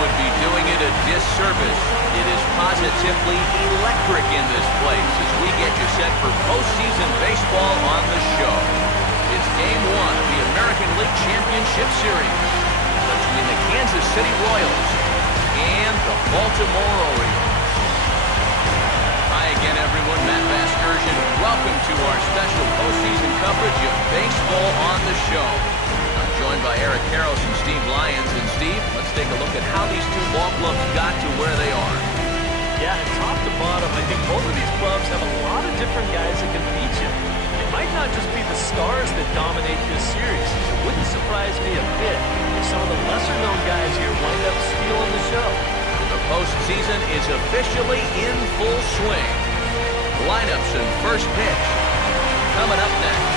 would be doing it a disservice. It is positively electric in this place as we get you set for postseason baseball on the show. It's Game 1 of the American League Championship Series between the Kansas City Royals and the Baltimore Orioles. Hi again, everyone. Matt Vasgersian. Welcome to our special postseason coverage of baseball on the show. I'm joined by Eric Harris and Steve Lyons. And Steve, let's take a look at how these two ball clubs got to where they are. Yeah, and top to bottom, I think both of these clubs have a lot of different guys that can beat you. It might not just be the stars that dominate this series. It wouldn't surprise me a bit if some of the lesser-known guys here wind up stealing the show. The postseason is officially in full swing. Lineups and first pitch coming up next.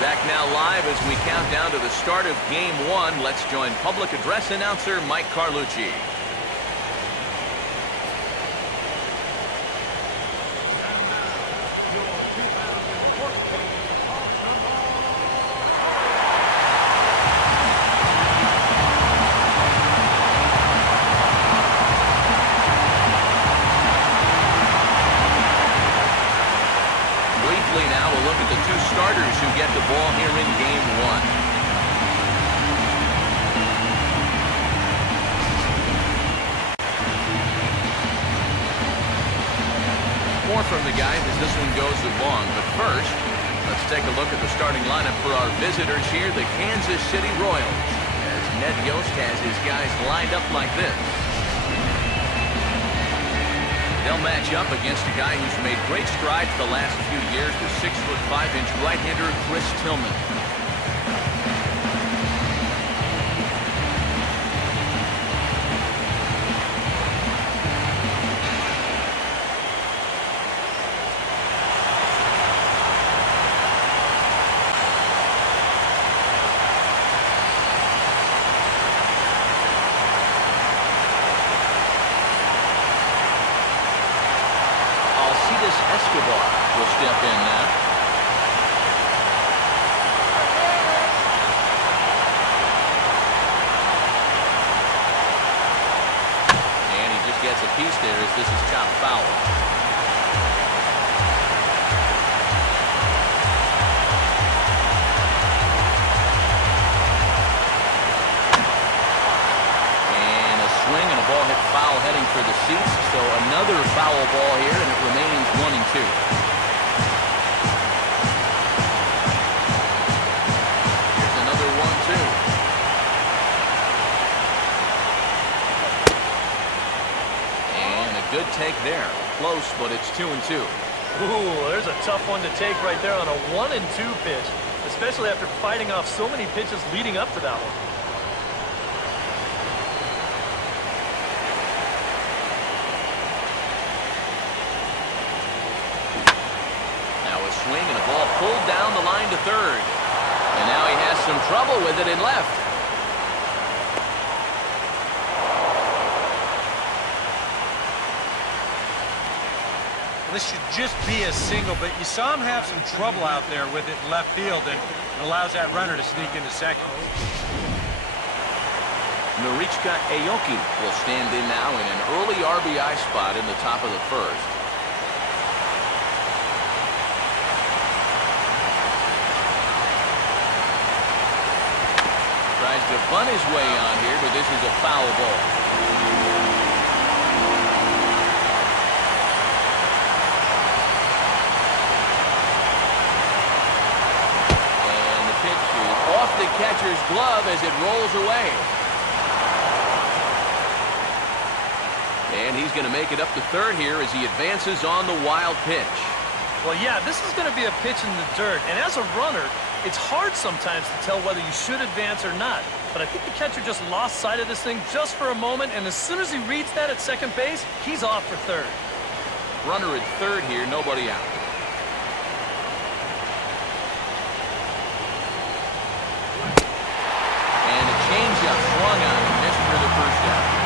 Back now live as we count down to the start of Game 1. Let's join public address announcer Mike Carlucci. Now we'll look at the two starters who get the ball here in Game 1. More from the guys as this one goes along. But first, let's take a look at the starting lineup for our visitors here, the Kansas City Royals, as Ned Yost has his guys lined up like this. They'll match up against a guy who's made great strides the last few years, the 6'5" right-hander Chris Tillman. Will step in now. And he just gets a piece there as this is chopped foul. And a swing and a ball hit foul heading for the seats. So another foul ball here, and it remains 1-2. Good take there. Close, but it's 2-2. Ooh, there's a tough one to take right there on a 1-2 pitch, especially after fighting off so many pitches leading up to that one. Now a swing and a ball pulled down the line to third. And now he has some trouble with it in left. This should just be a single, but you saw him have some trouble out there with it in left field, and it allows that runner to sneak into second. Marichka Aoki will stand in now in an early RBI spot in the top of the first. Tries to bunt his way on here, but this is a foul ball. The catcher's glove as it rolls away. And he's going to make it up to third here as he advances on the wild pitch. Well, yeah, this is going to be a pitch in the dirt. And as a runner, It's hard sometimes to tell whether you should advance or not, but I think the catcher just lost sight of this thing just for a moment, and as soon as he reads that at second base, he's off for third. Runner at third here, nobody out. And a changeup swung on and missed for the first out.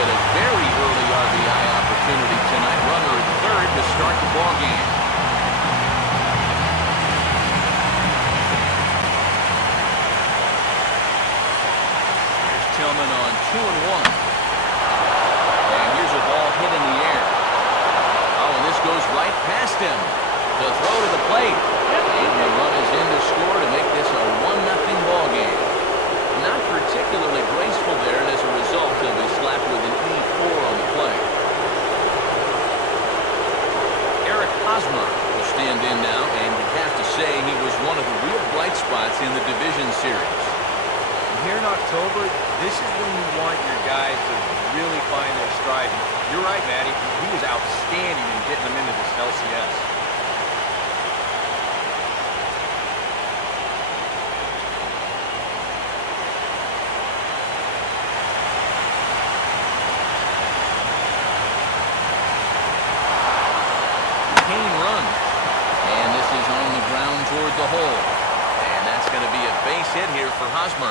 Get a very early RBI opportunity tonight. Runner at third to start the ball game. Here's Tillman on 2-1. And here's a ball hit in the air. Oh, and this goes right past him. The throw to the plate. And the run is in to score to make this a 1-0 ball game. Not particularly graceful there, and as a result, he'll be slapped with an E4 on the play. Eric Hosmer will stand in now, and you'd have to say he was one of the real bright spots in the division series. Here in October, this is when you want your guys to really find their stride. You're right, Matty. He was outstanding in getting them into this LCS. Toward the hole. And that's going to be a base hit here for Hosmer.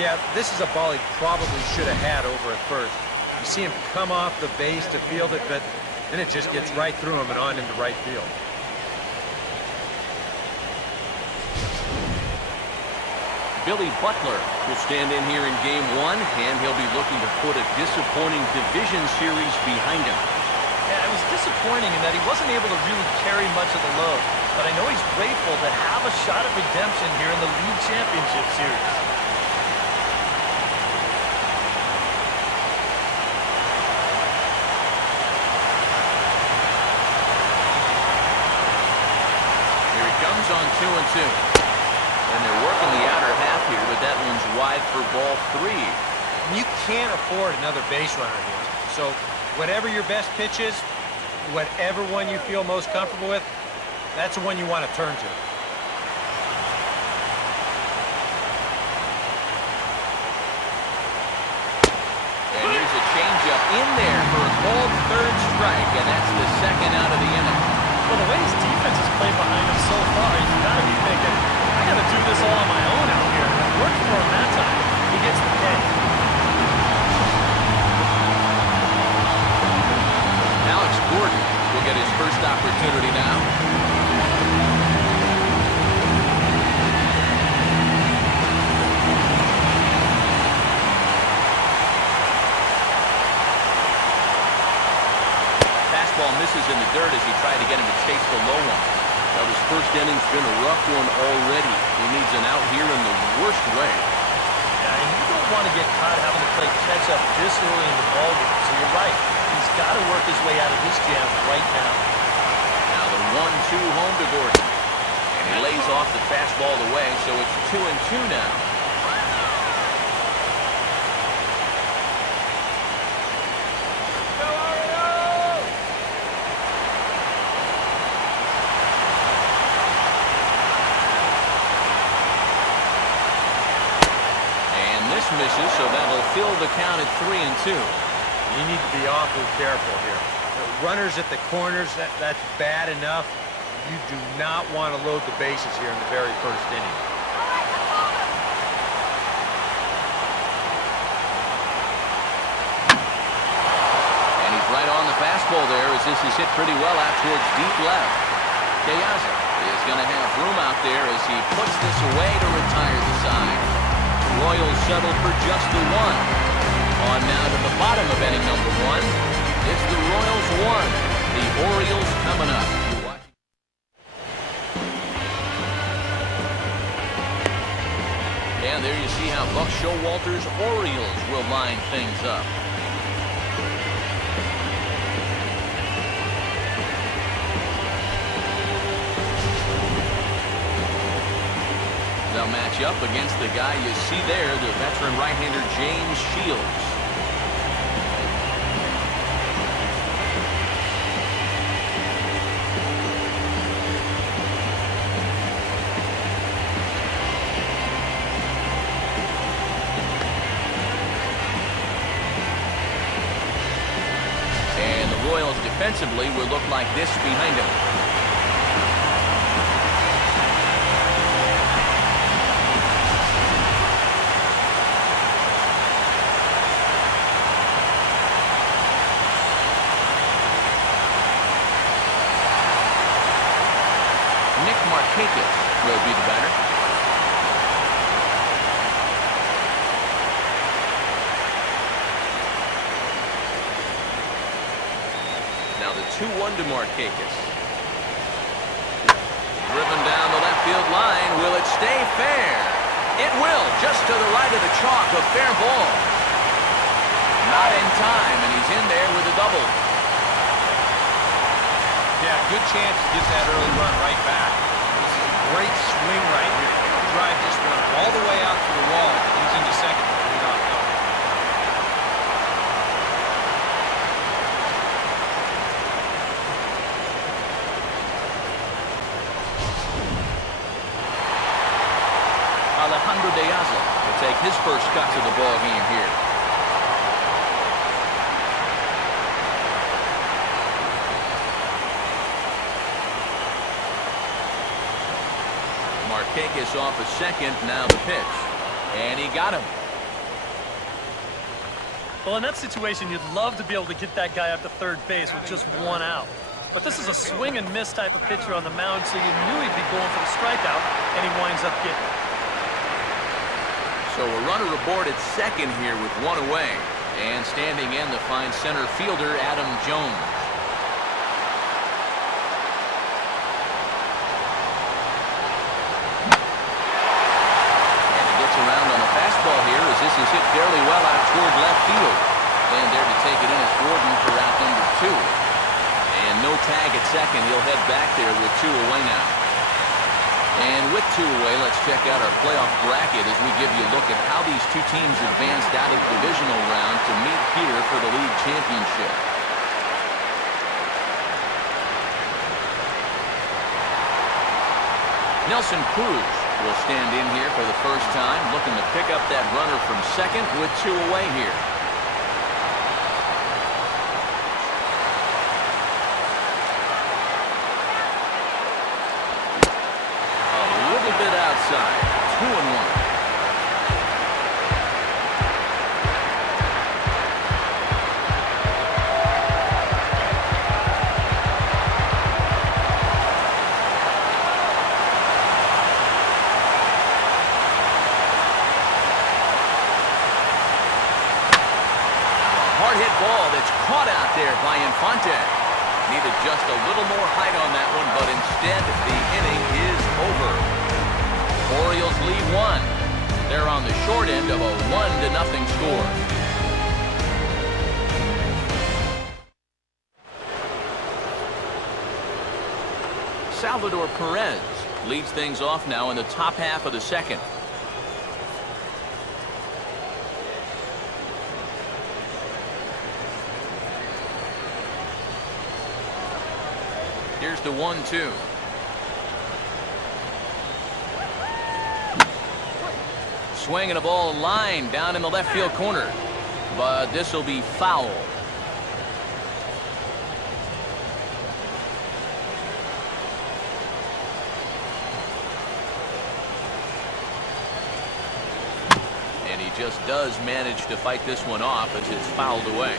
Yeah, this is a ball he probably should have had over at first. You see him come off the base to field it, but then it just gets right through him and on into right field. Billy Butler will stand in here in game one, and he'll be looking to put a disappointing division series behind him. Yeah, it was disappointing in that he wasn't able to really carry much of the load, but I know he's grateful to have a shot at redemption here in the league championship series. Here he comes on 2-2. And they're working the outer half here, but that one's wide for ball 3. You can't afford another base runner here. So whatever your best pitch is, whatever one you feel most comfortable with, that's the one you want to turn to. And here's a changeup in there for a called third strike, and that's the second out of the inning. Well, the way his defense has played behind him so far, he's got to be thinking, I got to do this all on my own out here. It worked for him that time. He gets the K. Alex Gordon will get his first opportunity now. Fastball misses in the dirt as he tried to get him to chase the low one. Now his first inning's been a rough one already. He needs an out here in the worst way. Yeah, and you don't want to get caught having to play catch-up this early in the ballgame, so you're right. He's got to work his way out of this jam right now. Now the 1-2 home to Gordon. And he lays off the fastball away, so it's 2-2 now. And this misses, so that'll fill the count at 3-2. You need to be awfully careful here. Runners at the corners, that's bad enough. You do not want to load the bases here in the very first inning. And he's right on the fastball there as this is hit pretty well out towards deep left. Piazza is going to have room out there as he puts this away to retire the side. The Royals settle for just the one. On now to the bottom of inning number 1. It's the Royals 1. The Orioles coming up. And there you see how Buck Showalter's Orioles will line things up. The They'll match up against the guy you see there, the veteran right-hander James Shields. And the Royals defensively will look like this behind him. Will be the batter. Now the 2-1 to Markakis. Driven down the left field line. Will it stay fair? It will, just to the right of the chalk, a fair ball. Not in time, and he's in there with a double. Yeah, good chance to get that early run right back. Great swing right here. The drive just went all the way out to the wall. He's into second with a leadoff double. Alejandro De Aza will take his first cut to the ball game here. Markakis off a second, now the pitch. And he got him. Well, in that situation, you'd love to be able to get that guy up to third base with just one out. But this is a swing and miss type of pitcher on the mound, so you knew he'd be going for the strikeout, and he winds up getting it. So a runner aboard at second here with one away. And standing in the fine center fielder, Adam Jones. Around on the fastball here as this is hit fairly well out toward left field. And there to take it in is Gordon for out number 2. And no tag at second. He'll head back there with 2 away now. And with 2 away, let's check out our playoff bracket as we give you a look at how these two teams advanced out of the divisional round to meet here for the league championship. Nelson Cruz will stand in here for the first time, looking to pick up that runner from second with 2 away here. A little bit outside, 2-1. Hard-hit ball that's caught out there by Infante. Needed just a little more height on that one, but instead the inning is over. Orioles lead 1. They're on the short end of a 1-0 score. Salvador Perez leads things off now in the top half of the second. Here's the 1-2. Swinging a ball line down in the left field corner. But this will be foul. And he just does manage to fight this one off as it's fouled away.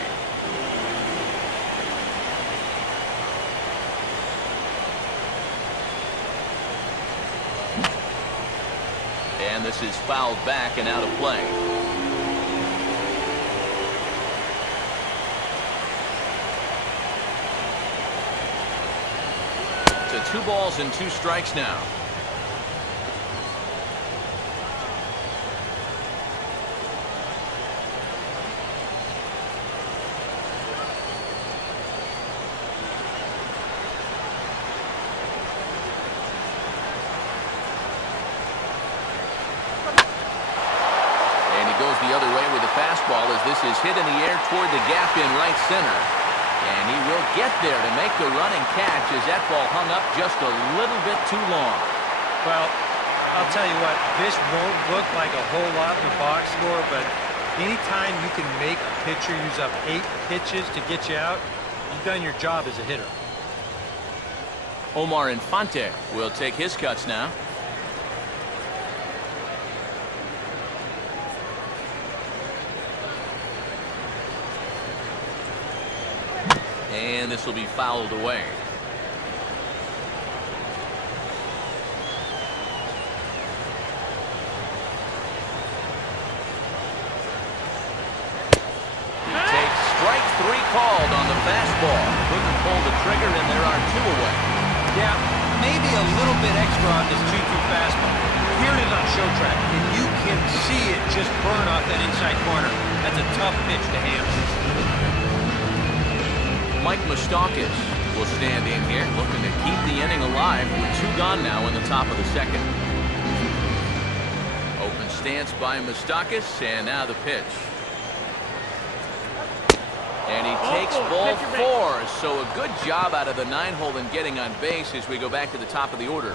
And this is fouled back and out of play. To 2 balls and 2 strikes now. the other way with the fastball as this is hit in the air toward the gap in right center. And he will get there to make the running catch as that ball hung up just a little bit too long. Well, I'll tell you what, this won't look like a whole lot in the box score, but anytime you can make a pitcher use up 8 pitches to get you out, you've done your job as a hitter. Omar Infante will take his cuts now. And this will be fouled away. He takes strike 3 called on the fastball. Couldn't pull the trigger, and there are 2 away. Yeah, maybe a little bit extra on this 2-2 fastball. Here it is on show track, and you can see it just burn off that inside corner. That's a tough pitch to handle. Mike Moustakas will stand in here, looking to keep the inning alive with 2 gone now in the top of the second. Open stance by Moustakas, and now the pitch. And he takes ball 4, so a good job out of the 9-hole in getting on base as we go back to the top of the order.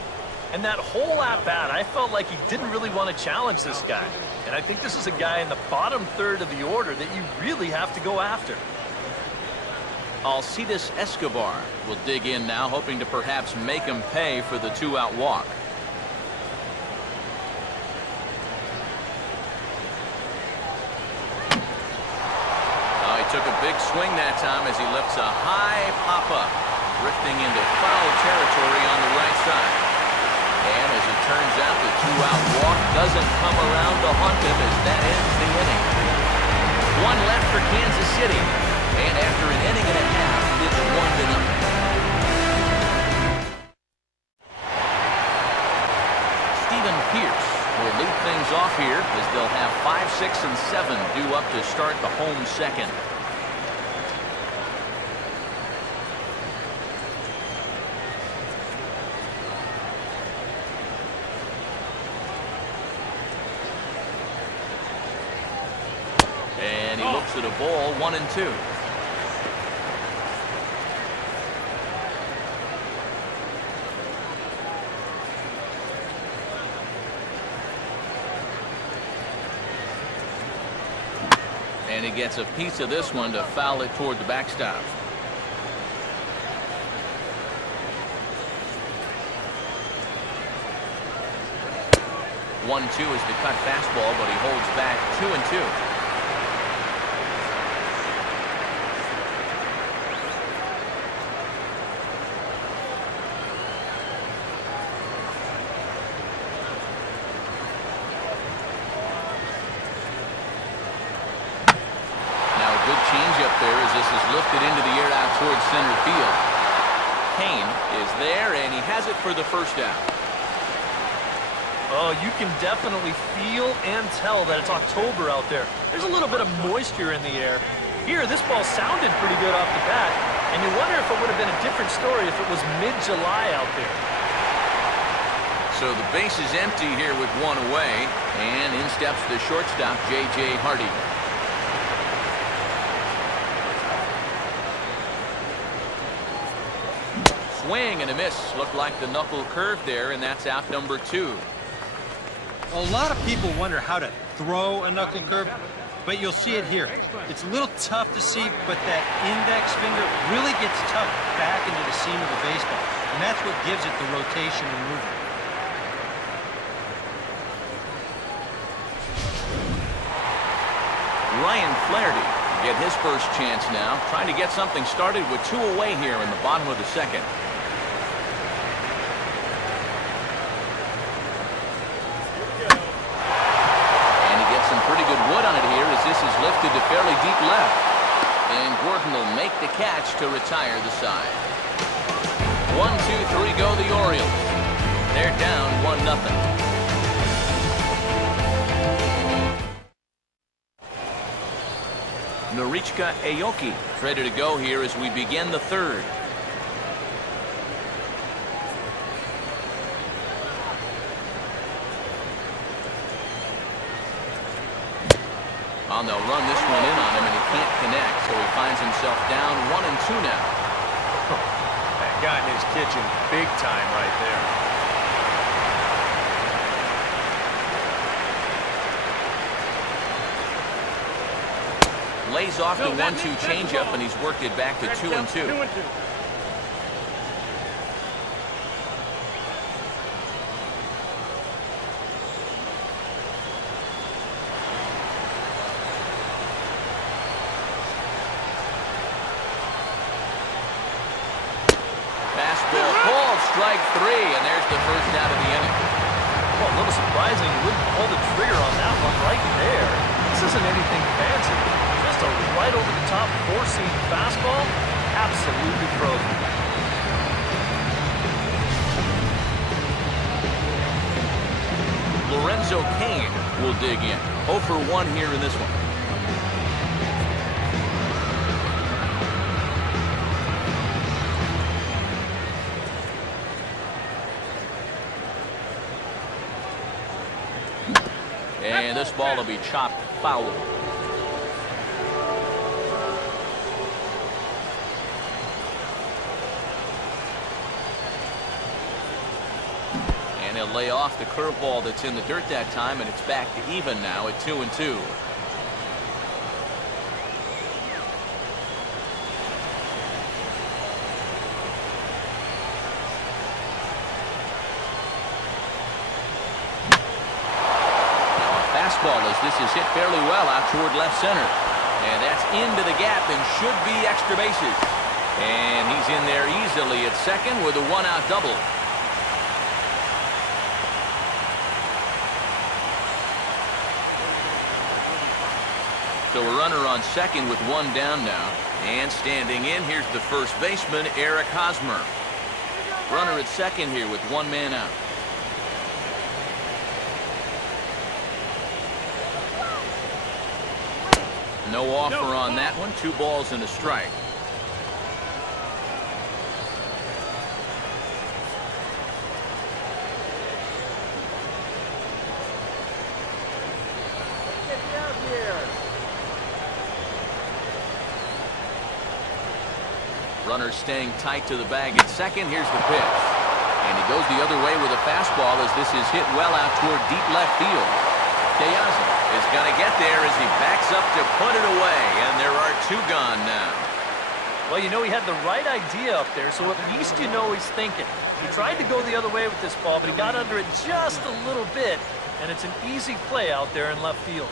And that whole at-bat, I felt like he didn't really want to challenge this guy. And I think this is a guy in the bottom third of the order that you really have to go after. Alcides Escobar will dig in now, hoping to perhaps make him pay for the 2-out walk. Oh, he took a big swing that time as he lifts a high pop-up, drifting into foul territory on the right side. And as it turns out, the 2-out walk doesn't come around to haunt him as that ends the inning. 1 left for Kansas City. And after an inning and a half, it's 1-0. Stephen Pierce will lead things off here as they'll have 5, 6, and 7 due up to start the home second. And he looks at a ball, 1-2. And he gets a piece of this one to foul it toward the backstop. One-two is the cut fastball, but he holds back 2-2. Lifted into the air out towards center field. Kane is there, and he has it for the first out. Oh, you can definitely feel and tell that it's October out there. There's a little bit of moisture in the air. Here, this ball sounded pretty good off the bat, and you wonder if it would have been a different story if it was mid-July out there. So the base is empty here with 1 away, and in steps the shortstop, J.J. Hardy. Swing and a miss. Looked like the knuckle curve there, and that's out number 2. Well, a lot of people wonder how to throw a knuckle curve, but you'll see it here. It's a little tough to see, but that index finger really gets tucked back into the seam of the baseball, and that's what gives it the rotation and movement. Ryan Flaherty get his first chance now, trying to get something started with 2 away here in the bottom of the second. This is lifted to fairly deep left. And Gordon will make the catch to retire the side. 1, 2, 3 go the Orioles. They're down 1-0. Norichka Aoki ready to go here as we begin the third. And they'll run this one in on him, and he can't connect, so he finds himself down 1-2 now. That got in his kitchen big time right there. Lays off the 1-2 changeup, and he's worked it back to 2-2. Fastball called, strike 3, and there's the first out of the inning. Well, a little surprising. He wouldn't pull the trigger on that one right there. This isn't anything fancy. Just a right over the top four-seam fastball. Absolutely frozen. Lorenzo Cain will dig in. 0 for 1 here in this one. And this ball will be chopped foul. And he'll lay off the curveball that's in the dirt that time, and it's back to even now at 2-2. As this is hit fairly well out toward left center. And that's into the gap and should be extra bases. And he's in there easily at second with a one-out double. So a runner on second with one down now. And standing in, here's the first baseman, Eric Hosmer. Runner at second here with one man out. No offer on that one. 2 balls and a strike. Runner staying tight to the bag at second. Here's the pitch. And he goes the other way with a fastball as this is hit well out toward deep left field. Diaz is going to get there as he backs up to put it away, and there are 2 gone now. Well, you know, he had the right idea up there, so at least you know he's thinking. He tried to go the other way with this ball, but he got under it just a little bit, and it's an easy play out there in left field.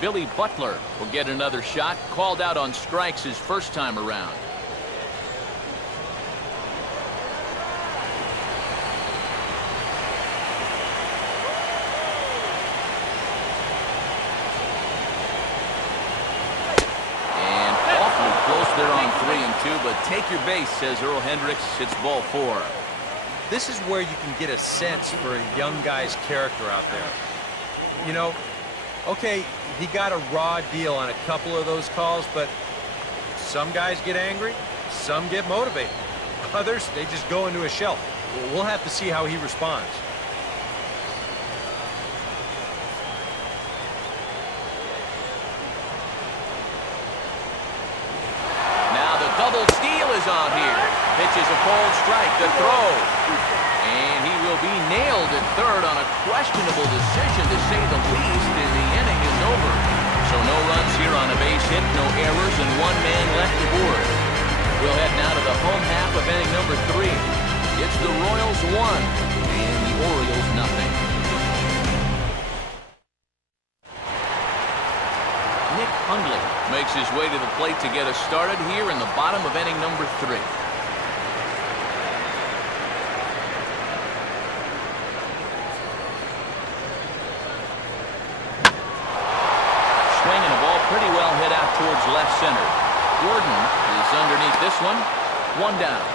Billy Butler will get another shot, called out on strikes his first time around. They're on 3-2, but take your base, says Earl Hendricks. It's ball 4. This is where you can get a sense for a young guy's character out there. You know, okay, he got a raw deal on a couple of those calls, but some guys get angry, some get motivated. Others, they just go into a shell. We'll have to see how he responds. On here. Pitch is a cold strike. The throw. And he will be nailed at third on a questionable decision, to say the least, and the inning is over. So no runs here on a base hit, no errors, and 1 man left aboard. We'll head now to the home half of inning number 3. It's the Royals 1 and the Orioles nothing. Nick Hundley makes his way to the plate to get us started here in the bottom of inning number 3. Swinging a ball pretty well hit out towards left center. Gordon is underneath this one. 1 down.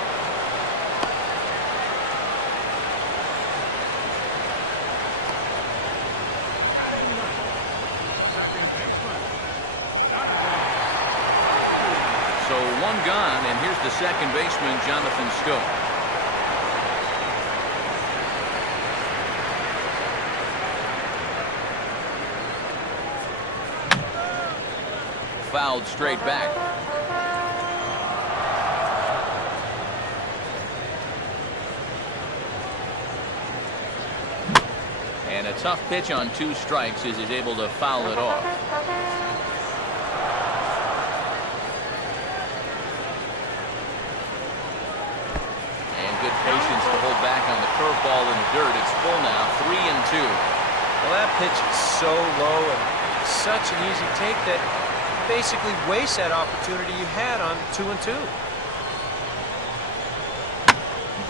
So 1 gone, and here's the second baseman, Jonathan Stowe. fouled straight back. And a tough pitch on 2 strikes as he's able to foul it off. And good patience to hold back on the curveball in the dirt. It's full now, 3-2. Well, that pitch is so low and such an easy take that basically wastes that opportunity you had on 2-2.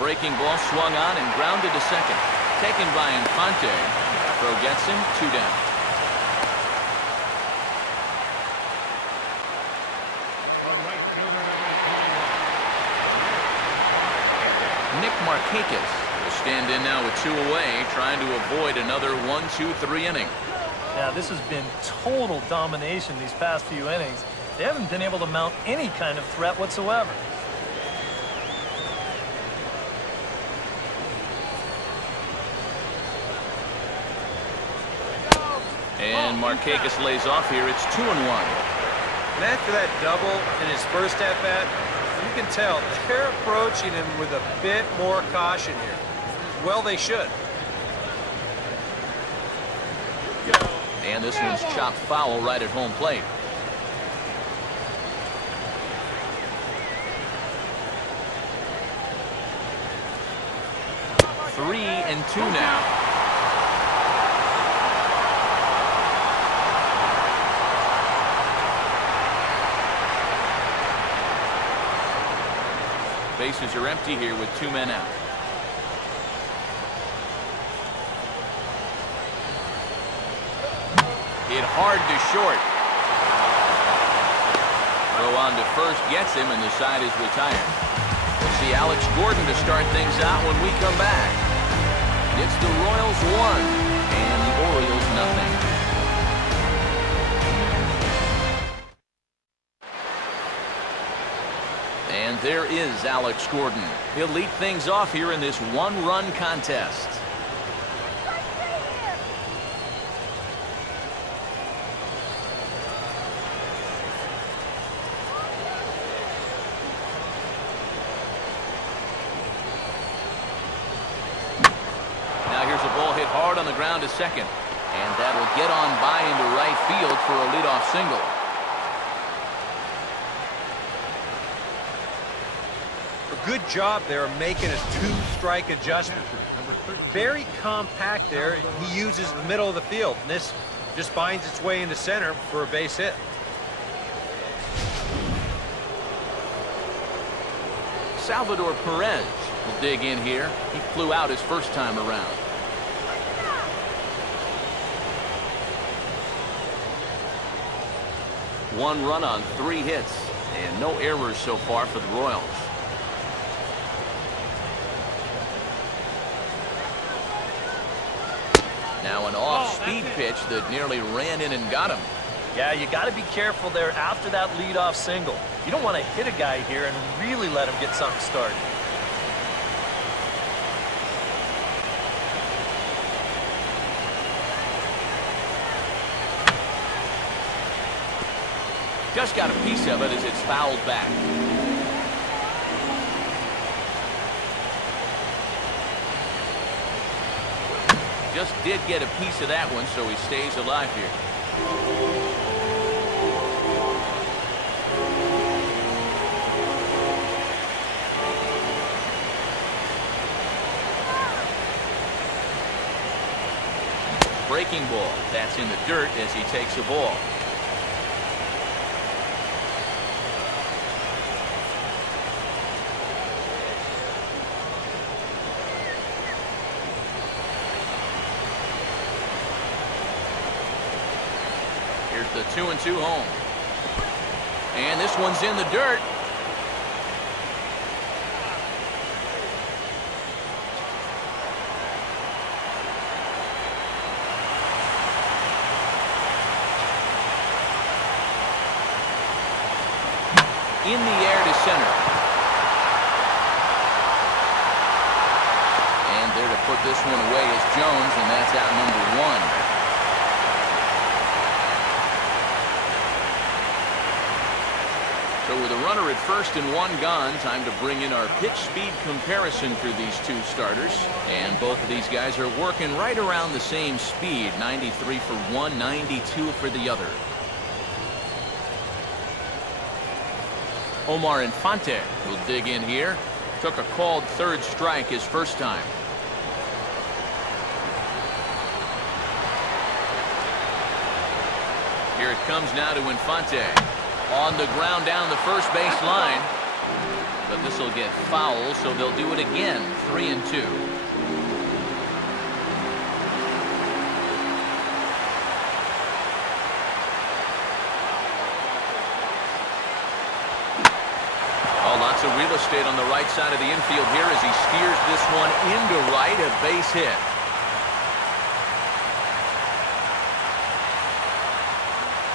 Breaking ball swung on and grounded to second. Taken by Infante. Throw gets him, 2 down. Nick Markakis will stand in now with 2 away, trying to avoid another 1-2-3 inning. Now, this has been total domination these past few innings. They haven't been able to mount any kind of threat whatsoever. And Markakis lays off here. It's 2-1. And after that double in his first at-bat, you can tell they're approaching him with a bit more caution here. Well, they should. And this one's chopped foul right at home plate. Three and 2 now. Bases are empty here with 2 men out. Hit hard to short. Throw on to first gets him, and the side is retired. We'll see Alex Gordon to start things out when we come back. It's the Royals 1 and the Orioles nothing. And there is Alex Gordon. He'll lead things off here in this 1-run contest. Now here's a ball hit hard on the ground to second. And that'll get on by into right field for a leadoff single. Good job there of making a 2-strike adjustment. Very compact there. He uses the middle of the field, and this just finds its way into center for a base hit. Salvador Perez will dig in here. He flew out his first time around. One run on 3 hits, and no errors so far for the Royals. Now an off-speed pitch that nearly ran in and got him. Yeah, you got to be careful there after that leadoff single. You don't want to hit a guy here and really let him get something started. Just got a piece of it as it's fouled back. Just did get a piece of that one, so he stays alive here. Breaking ball. That's in the dirt as he takes a ball. The 2-2 home. And this one's in the dirt. In the air to center. And there to put this one away is Jones, and that's out number 1. with a runner at first and one gone, time to bring in our pitch speed comparison for these two starters. And both of these guys are working right around the same speed, 93 for one, 92 for the other. Omar Infante will dig in here. Took a called third strike his first time. Here it comes now to Infante. On the ground down the first base line. But this will get foul, so they'll do it again. 3-2. Oh, lots of real estate on the right side of the infield here as he steers this one into right, a base hit.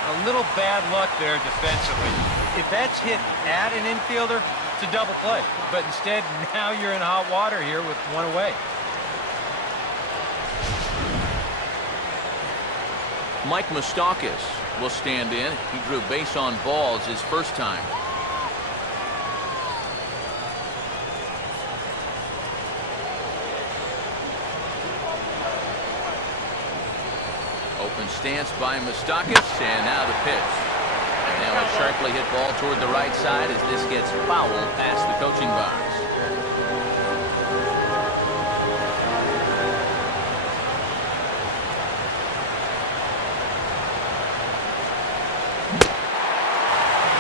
A little bad luck there defensively. If that's hit at an infielder, it's a double play. But instead, now you're in hot water here with one away. Mike Moustakas will stand in. He drew base on balls his first time. Open stance by Moustakas, and now the pitch. And now a sharply hit ball toward the right side as this gets fouled past the coaching box.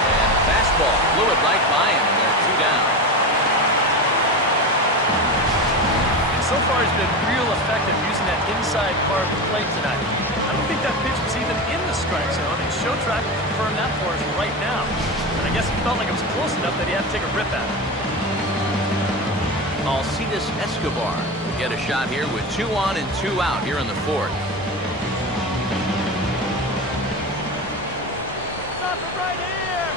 And fastball blew it right by him, and they're two down. And so far he's been real effective using that inside part of the plate tonight. I don't think that pitch was even in the strike zone, and show track will confirm that for us right now. And I guess he felt like it was close enough that he had to take a rip at it. Alcides Escobar will get a shot here with 2 on and 2 out here in the fourth. Stop it right here!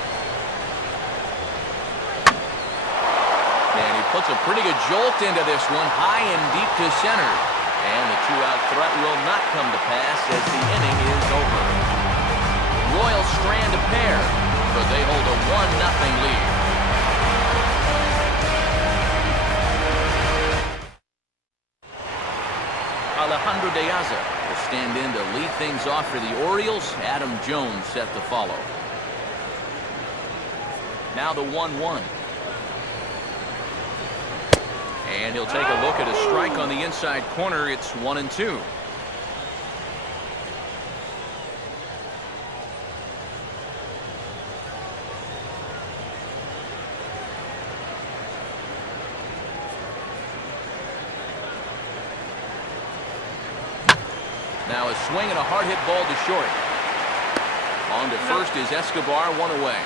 And he puts a pretty good jolt into this one, high and deep to center. And the 2-out threat will not come to pass as the inning is over. Royals strand a pair, but they hold a 1-0 lead. Alejandro De Aza will stand in to lead things off for the Orioles. Adam Jones set to follow. Now the 1-1. And he'll take a look at a strike on the inside corner. It's 1-2. Now a swing and a hard hit ball to short. On to first is Escobar, one away.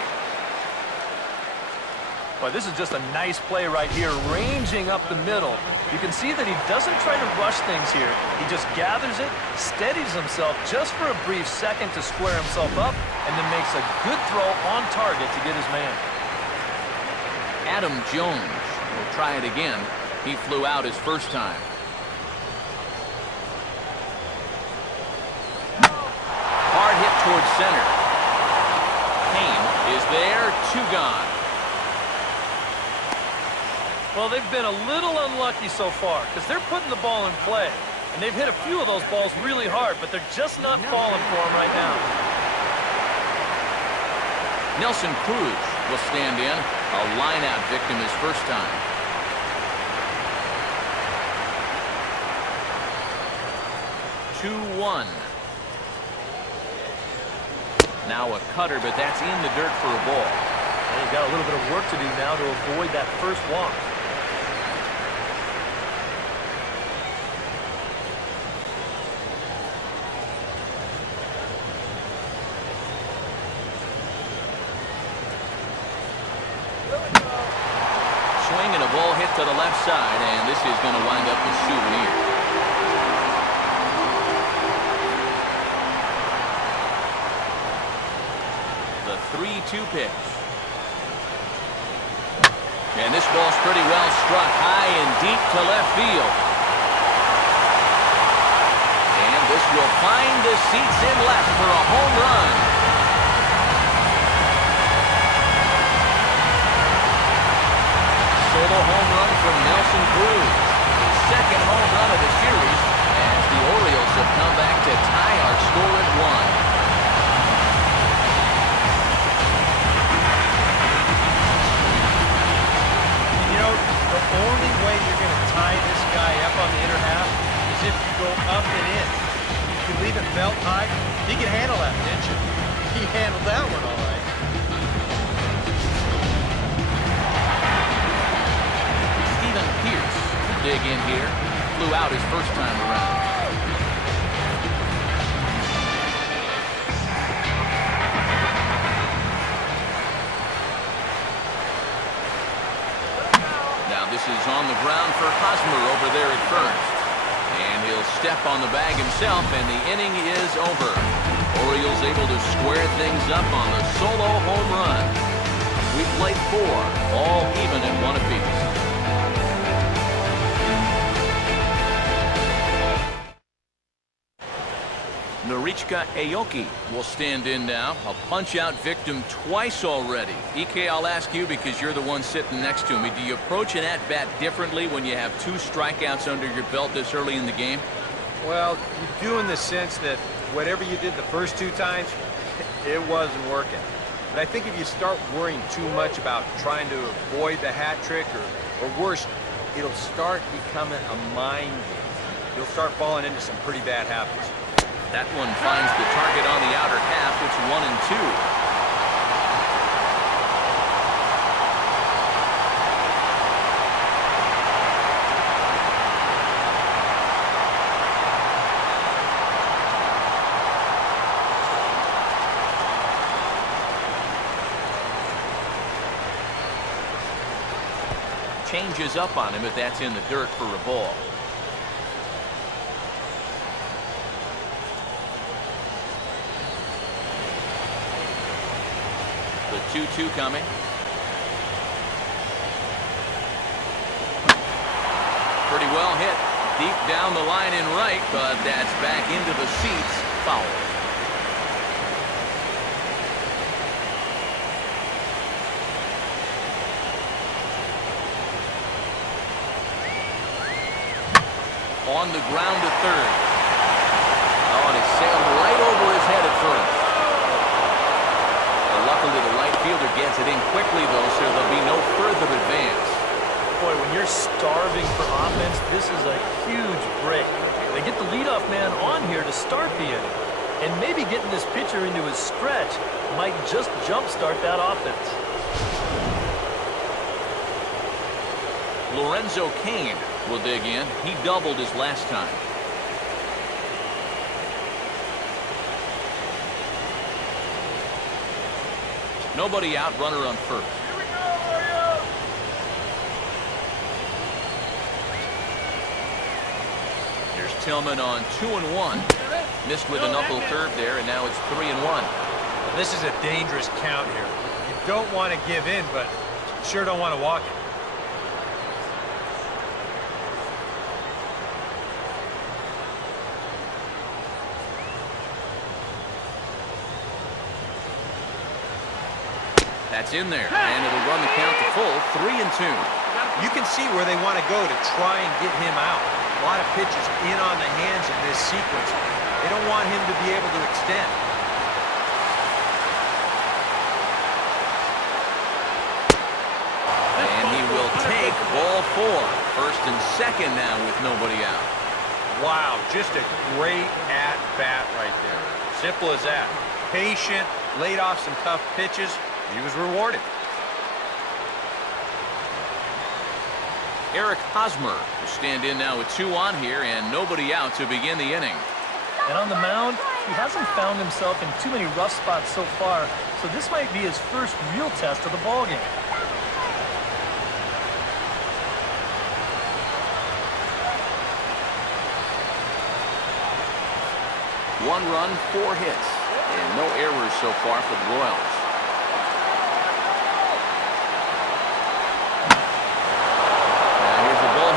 Boy, this is just a nice play right here, ranging up the middle. You can see that he doesn't try to rush things here. He just gathers it, steadies himself just for a brief second to square himself up, and then makes a good throw on target to get his man. Adam Jones will try it again. He flew out his first time. Hard hit towards center. Payne is there, 2 gone. Well, they've been a little unlucky so far because they're putting the ball in play. And they've hit a few of those balls really hard, but they're just not falling for them right now. Nelson Cruz will stand in. A line-out victim his first time. Two-1. Now a cutter, but that's in the dirt for a ball. And he's got a little bit of work to do now to avoid that first walk. Swing and a ball hit to the left side, and this is going to wind up a souvenir. The 3-2 pitch. And this ball's pretty well struck high and deep to left field. And this will find the seats in left for a home run. solo home run from Nelson Cruz. His second home run of the series as the Orioles have come back to tie our score at 1. You know, the only way you're going to tie this guy up on the inner half is if you go up and in. If you leave it belt high, he can handle that, didn't you? He handled that one all right. Steven Pierce will dig in here. Flew out his first time around. Now this is on the ground for Hosmer over there at first. And he'll step on the bag himself, and the inning is over. Orioles able to square things up on the solo home run. We played 4, all even at 1 apiece. Norichka Aoki will stand in now. A punch-out victim twice already. EK, I'll ask you because you're the one sitting next to me. Do you approach an at-bat differently when you have 2 strikeouts under your belt this early in the game? Well, you do in the sense that whatever you did the first 2 times, it wasn't working. But I think if you start worrying too much about trying to avoid the hat trick, or worse, it'll start becoming a mind game. You'll start falling into some pretty bad habits. That one finds the target on the outer half. It's 1-2. Changes up on him, but that's in the dirt for a ball. The 2-2 coming. Pretty well hit. Deep down the line in right, but that's back into the seats. Foul. On the ground to third. Oh, and it sailed right over his head at first. Well, luckily, the right fielder gets it in quickly, though, so there'll be no further advance. Boy, when you're starving for offense, this is a huge break. They get the leadoff man on here to start the inning. And maybe getting this pitcher into his stretch might just jumpstart that offense. Lorenzo Cain will dig in. He doubled his last time. Nobody out, runner on first. Here we go, Orioles! Here's Tillman on 2-1. Missed with a knuckle curve there, and now it's 3-1. This is a dangerous count here. You don't want to give in, but you sure don't want to walk it. That's in there, and it'll run the count to full, 3-2. You can see where they want to go to try and get him out. A lot of pitches in on the hands in this sequence. They don't want him to be able to extend. And he will take ball 4. First and second now with nobody out. Wow, just a great at-bat right there. Simple as that. Patient, laid off some tough pitches. He was rewarded. Eric Hosmer will stand in now with 2 on here and nobody out to begin the inning. And on the mound, he hasn't found himself in too many rough spots so far, so this might be his first real test of the ballgame. One run, 4 hits, and no errors so far for the Royals.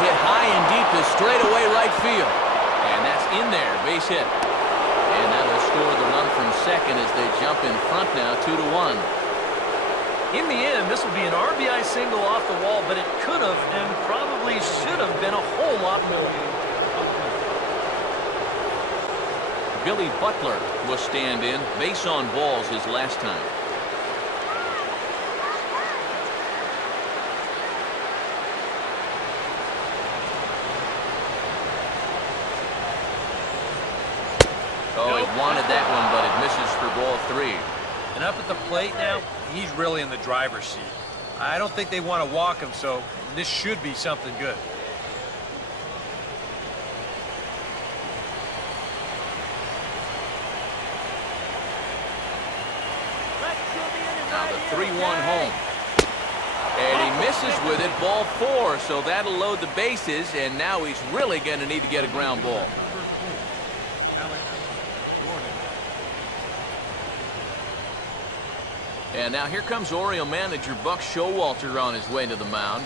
High and deep to straightaway right field. And that's in there, base hit. And that will score the run from second as they jump in front now, 2-1. In the end, this will be an RBI single off the wall, but it could have and probably should have been a whole lot more. Billy Butler will stand in. Base on balls his last time. Oh, he wanted that one, but it misses for ball 3. And up at the plate now, he's really in the driver's seat. I don't think they want to walk him, so this should be something good. Now the 3-1 home. And he misses with it, ball 4, so that'll load the bases, and now he's really going to need to get a ground ball. And now here comes Oriole manager Buck Showalter on his way to the mound.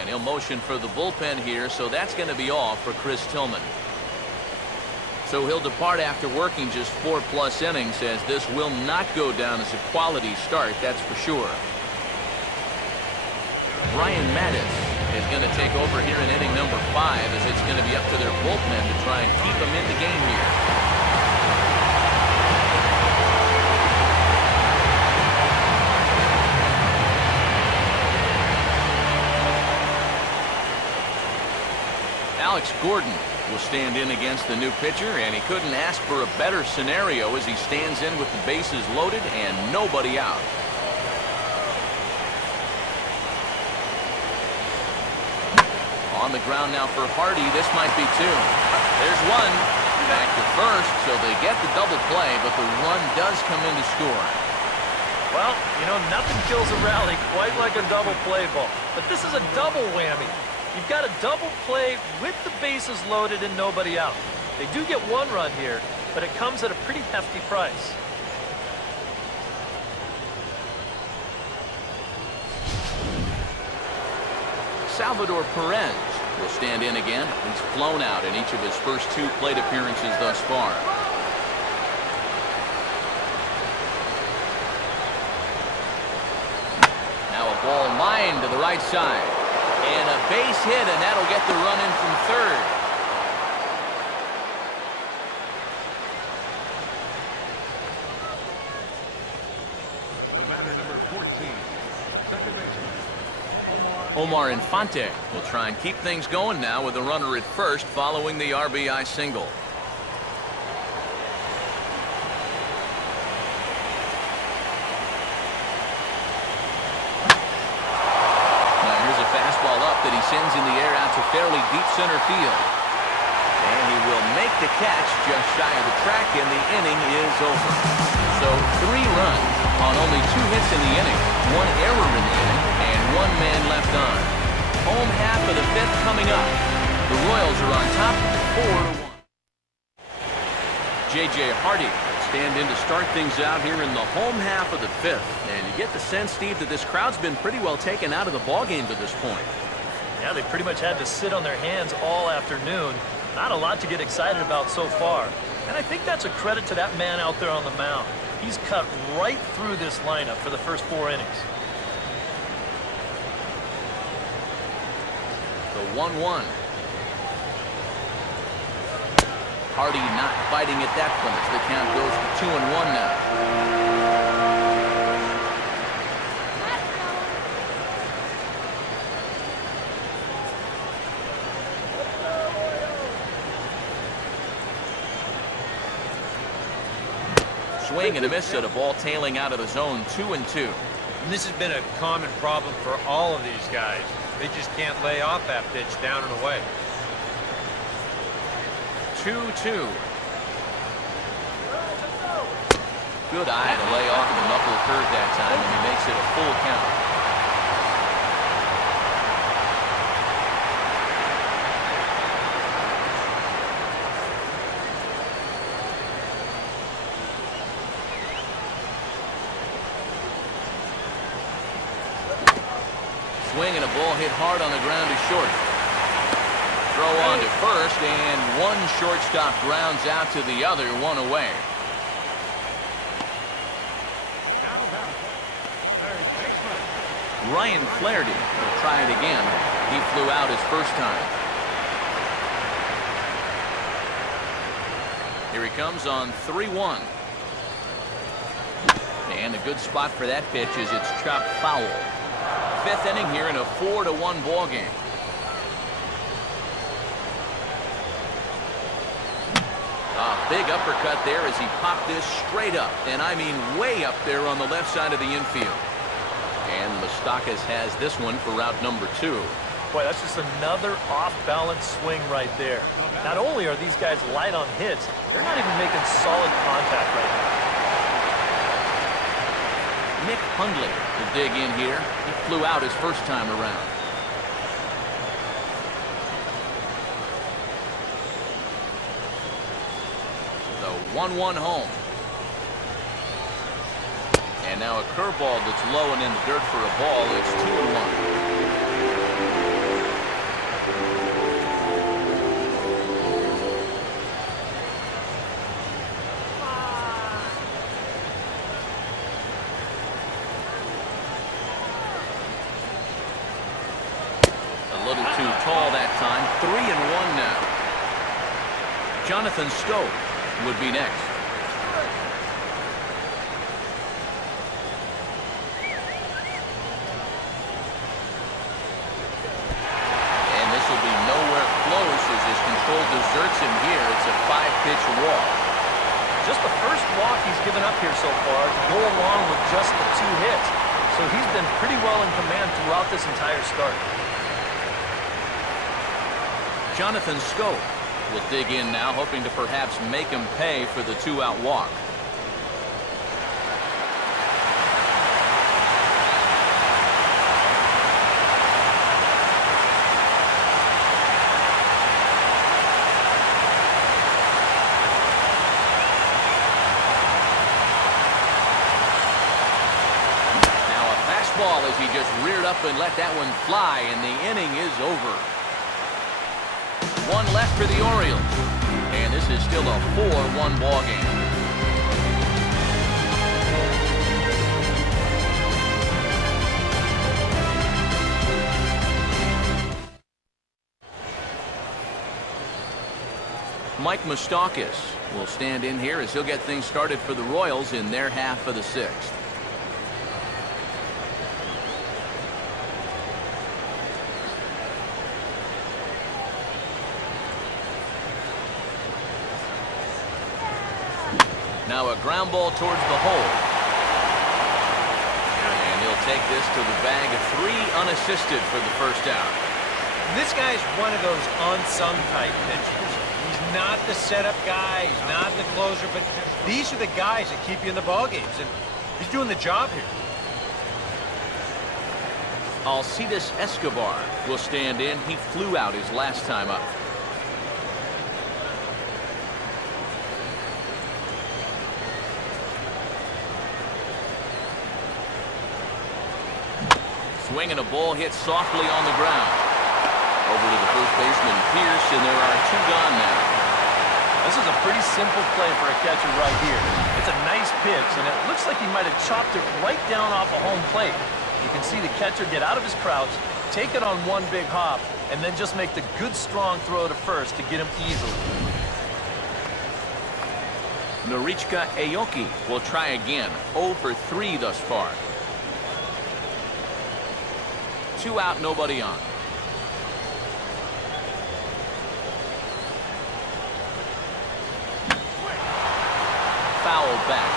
And he'll motion for the bullpen here, so that's going to be all for Chris Tillman. So he'll depart after working just 4+ innings, as this will not go down as a quality start, that's for sure. Brian Mattis is going to take over here in inning number 5, as it's going to be up to their bullpen to try and keep them in the game here. Alex Gordon will stand in against the new pitcher, and he couldn't ask for a better scenario as he stands in with the bases loaded and nobody out. On the ground now for Hardy. This might be 2. There's 1. Back to first, so they get the double play, but the run does come in to score. Well, you know, nothing kills a rally quite like a double play ball. But this is a double whammy. You've got a double play with the bases loaded and nobody out. They do get 1 run here, but it comes at a pretty hefty price. Salvador Perez will stand in again. He's flown out in each of his first 2 plate appearances thus far. Now a ball lined to the right side. And a base hit, and that'll get the run in from third. The batter, number 14, second baseman, Omar Infante will try and keep things going now with a runner at first following the RBI single. That he sends in the air out to fairly deep center field. And he will make the catch just shy of the track, and the inning is over. So 3 runs on only 2 hits in the inning, 1 error in the inning, and 1 man left on. Home half of the 5th coming up. The Royals are on top 4-1. J.J. Hardy stand in to start things out here in the home half of the 5th. And you get the sense, Steve, that this crowd's been pretty well taken out of the ballgame to this point. Yeah, they pretty much had to sit on their hands all afternoon. Not a lot to get excited about so far. And I think that's a credit to that man out there on the mound. He's cut right through this lineup for the first 4 innings. The 1-1. Hardy not biting at that one as the count goes to 2-1 now. Swing and a miss at a ball tailing out of the zone, 2-2. And this has been a common problem for all of these guys. They just can't lay off that pitch down and away. 2-2. Good eye to lay off the knuckle curve that time, and he makes it a full count. Swing and a ball hit hard on the ground to short. Throw on to first, and 1 shortstop grounds out to the other, 1 away. now batting, third baseman, Ryan Flaherty will try it again. flew out his first time. Here he comes on 3-1. And a good spot for that pitch is it's chopped foul. Fifth inning here in a 4-1 ball game. A big uppercut there as he popped this straight up, and I mean way up there on the left side of the infield. And Moustakas has this one for route number 2. Boy, that's just another off-balance swing right there. Not only are these guys light on hits, they're not even making solid contact right now. Nick Hundley will dig in here. He flew out his first time around. The 1-1 home. And now a curveball that's low and in the dirt for a ball. It's 2-1. Too tall that time. 3-1 now. Jonathan Stowe would be next. And this will be nowhere close as his control deserts him here. It's a 5-pitch walk. Just the first walk he's given up here so far to go along with just the 2 hits. So he's been pretty well in command throughout this entire start. Jonathan Stowe will dig in now, hoping to perhaps make him pay for the 2-out walk. Now a fastball as he just reared up and let that one fly, and the inning is over. 1 left for the Orioles, and this is still a 4-1 ball game. Mike Moustakas will stand in here as he'll get things started for the Royals in their half of the 6th. Now a ground ball towards the hole. And he'll take this to the bag of 3 unassisted for the first out. This guy's one of those unsung type pitchers. He's not the setup guy, he's not the closer, but these are the guys that keep you in the ball games, and he's doing the job here. Alcides Escobar will stand in. He flew out his last time up. Swing and a ball hit softly on the ground. Over to the first baseman, Pierce, and there are 2 gone now. This is a pretty simple play for a catcher right here. It's a nice pitch, and it looks like he might have chopped it right down off a home plate. You can see the catcher get out of his crouch, take it on one big hop, and then just make the good, strong throw to first to get him easily. Norichka Aoki will try again. 0 for 3 thus far. 2 out, nobody on. Foul back.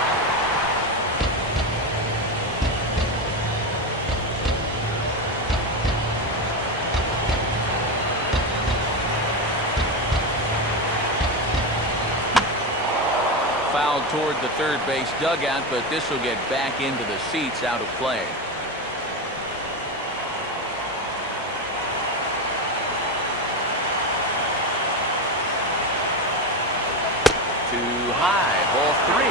Fouled toward the third base dugout, but this will get back into the seats out of play. Too high, ball 3.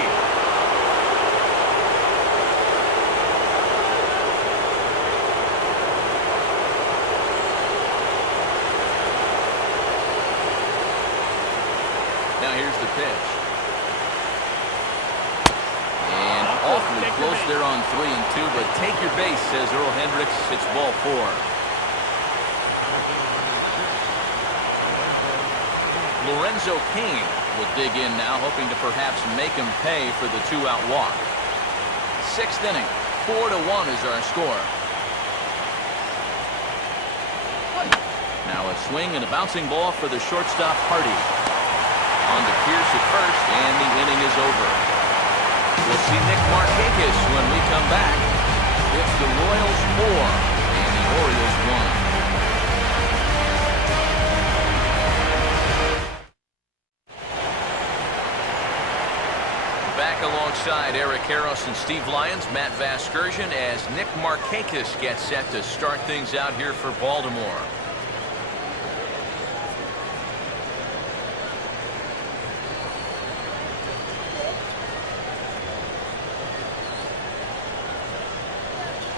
Now here's the pitch. And awfully close there on 3 and 2, but take your base, says Earl Hendricks. It's ball 4. Lorenzo Cain will dig in now, hoping to perhaps make him pay for the 2-out walk. 6th inning, 4-1 is our score. Now a swing and a bouncing ball for the shortstop Hardy. On to Pierce at first, and the inning is over. We'll see Nick Markakis when we come back. It's the Royals 4 and the Orioles 1. Back alongside Eric Harris and Steve Lyons, Matt Vasgersian, as Nick Markakis gets set to start things out here for Baltimore.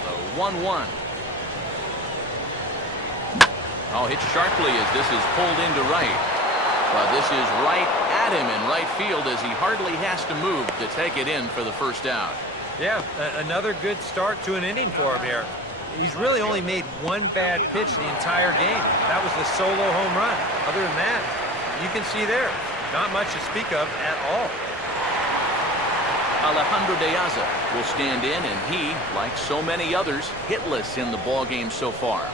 The 1-1. Oh, hit sharply as this is pulled into right. But this is right at him in right field as he hardly has to move to take it in for the first out. Yeah, another good start to an inning for him here. He's really only made one bad pitch the entire game. That was the solo home run. Other than that, you can see there, not much to speak of at all. Alejandro De Aza will stand in, and he, like so many others, hitless in the ballgame so far.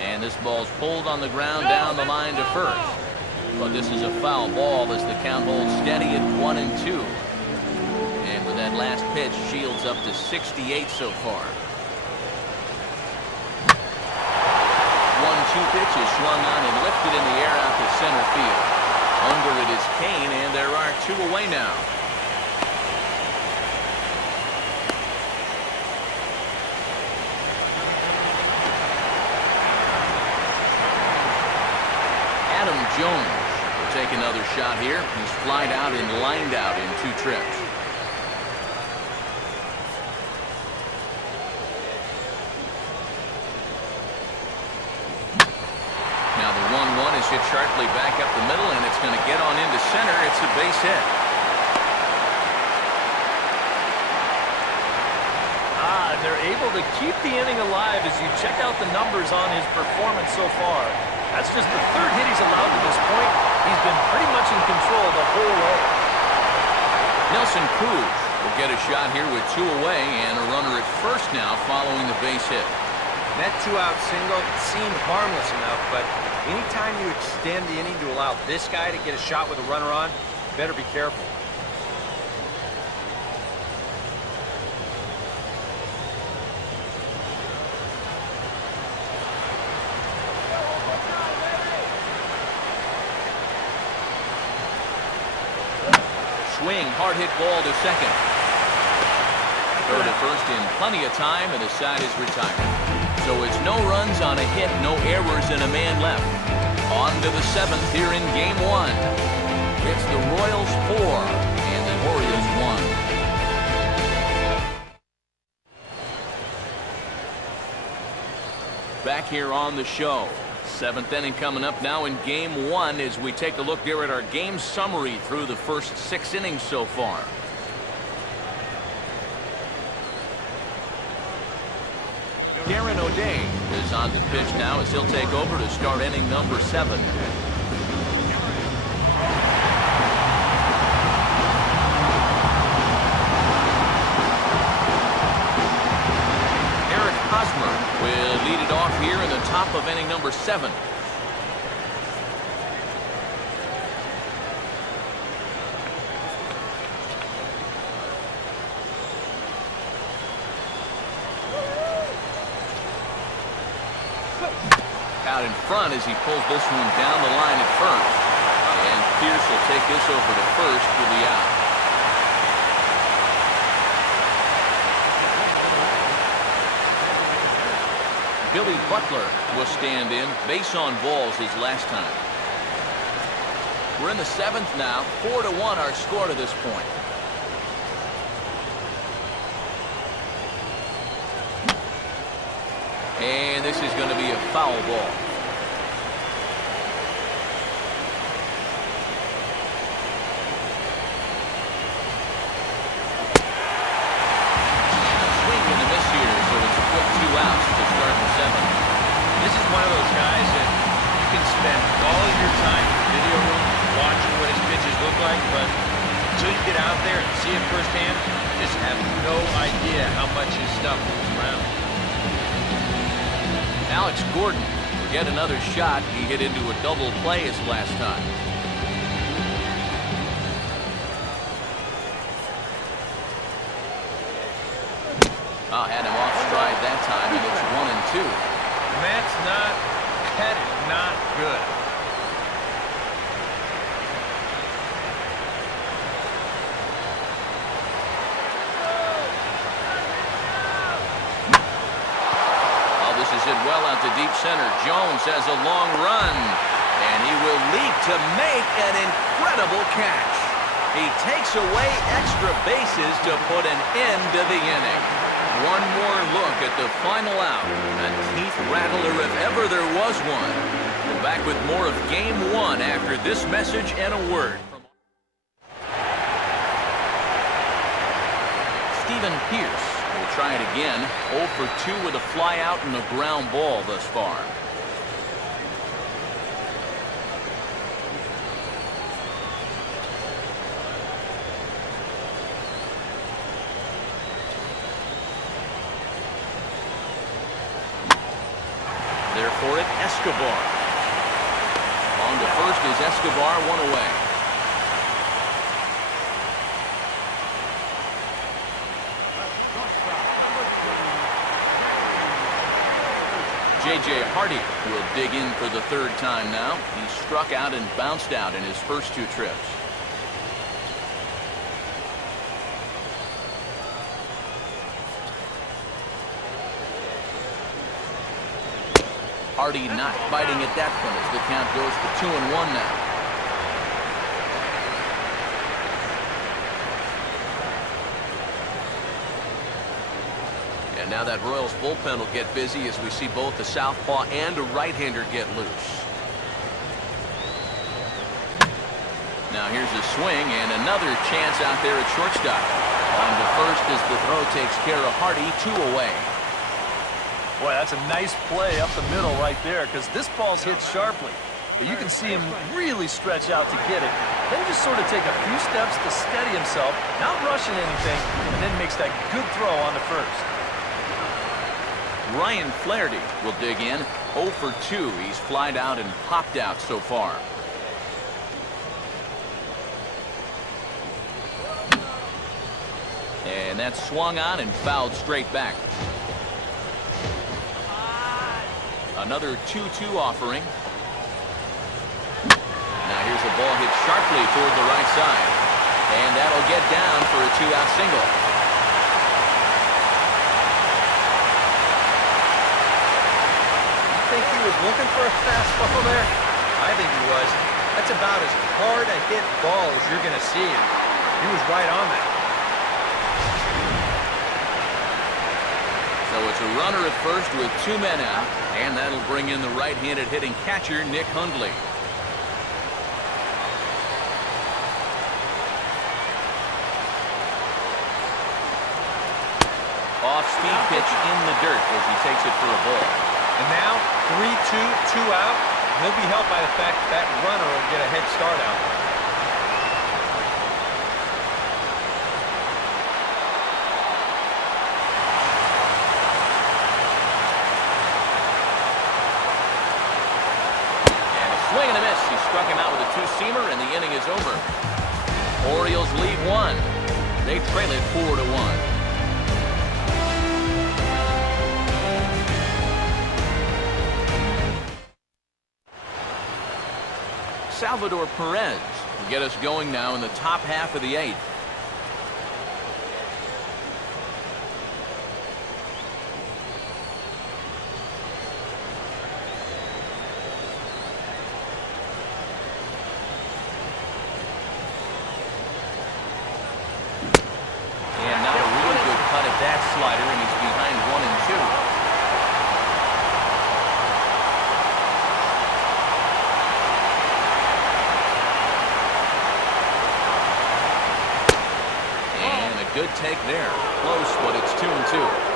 And this ball's pulled on the ground down the line to first. But this is a foul ball as the count holds steady at 1-2. And with that last pitch, Shields up to 68 so far. 1-2 pitch is swung on and lifted in the air out to center field. Under it is Cain, and there are 2 away now. Adam Jones will take another shot here. He's flied out and lined out in 2 trips. Now the 1-1 is hit sharply back up the middle, and it's going to get on into center. It's a base hit. They're able to keep the inning alive as you check out the numbers on his performance so far. That's just the 3rd hit he's allowed to this point. He's been pretty much in control the whole way. Nelson Cruz will get a shot here with 2 away and a runner at first now following the base hit. That 2-out single seemed harmless enough, but anytime you extend the inning to allow this guy to get a shot with a runner on, you better be careful. Swing, hard hit ball to second. Third at first in plenty of time, and the side is retired. So it's no runs on a hit, no errors, and a man left. On to the 7th here in Game 1. It's the Royals 4 and the Orioles 1. Back here on the show. 7th inning coming up now in Game 1 as we take a look here at our game summary through the first 6 innings so far. Darren O'Day is on the pitch now as he'll take over to start inning number 7. Eric Hosmer will lead it off here in the top of inning number 7. Out in front as he pulls this one down the line at first. And Pierce will take this over to first for the out. Billy Butler will stand in. Base on balls his last time. We're in the 7th now. 4-1 our score to this point. And this is going to be a foul ball. Swing and a miss here, so it's a quick 2 outs to start the 7th. one of those guys that you can spend all your time in the video room watching what his pitches look like, but until you get out there and see it firsthand, you just have no idea how much his stuff moves around. Alex Gordon will get another shot. He hit into a double play his last time. Had him off stride that time, and it's 1-2. And that is not good. Oh, this is it well out to deep center. Jones has a long run, and he will leap to make an incredible catch. He takes away extra bases to put an end to the inning. One more look at the final out. A teeth rattler if ever there was one. We're back with more of Game 1 after this message and a word. Stephen Pierce will try it again. 0 for 2 with a fly out and a ground ball thus far. There for it, Escobar. On to first is Escobar, 1 away. J.J. Hardy will dig in for the 3rd time now. He struck out and bounced out in his first 2 trips. Hardy not biting at that one as the count goes to 2-1 now. And now that Royals bullpen will get busy as we see both the southpaw and a right-hander get loose. Now here's a swing and another chance out there at shortstop. On to first as the throw takes care of Hardy, 2 away. Boy, that's a nice play up the middle right there because this ball's hit sharply. But you can see him really stretch out to get it. Then just sort of take a few steps to steady himself, not rushing anything, and then makes that good throw on the first. Ryan Flaherty will dig in. 0 for 2. He's flied out and popped out so far. And that's swung on and fouled straight back. Another 2-2 offering. Now here's a ball hit sharply toward the right side. And that'll get down for a 2-out single. You think he was looking for a fastball there? I think he was. That's about as hard a hit ball as you're going to see him. He was right on that. So it's a runner at first with 2 men out, and that'll bring in the right-handed hitting catcher, Nick Hundley. Off-speed pitch in the dirt as he takes it for a ball. And now, 3-2, 2 out. He'll be helped by the fact that runner will get a head start out there. Swing and a miss. He struck him out with a 2-seamer, and the inning is over. Orioles lead 1. They trail it 4-1. Salvador Perez will get us going now in the top half of the 8th. Slider, and he's behind 1-2. And a good take there. Close, but it's 2-2.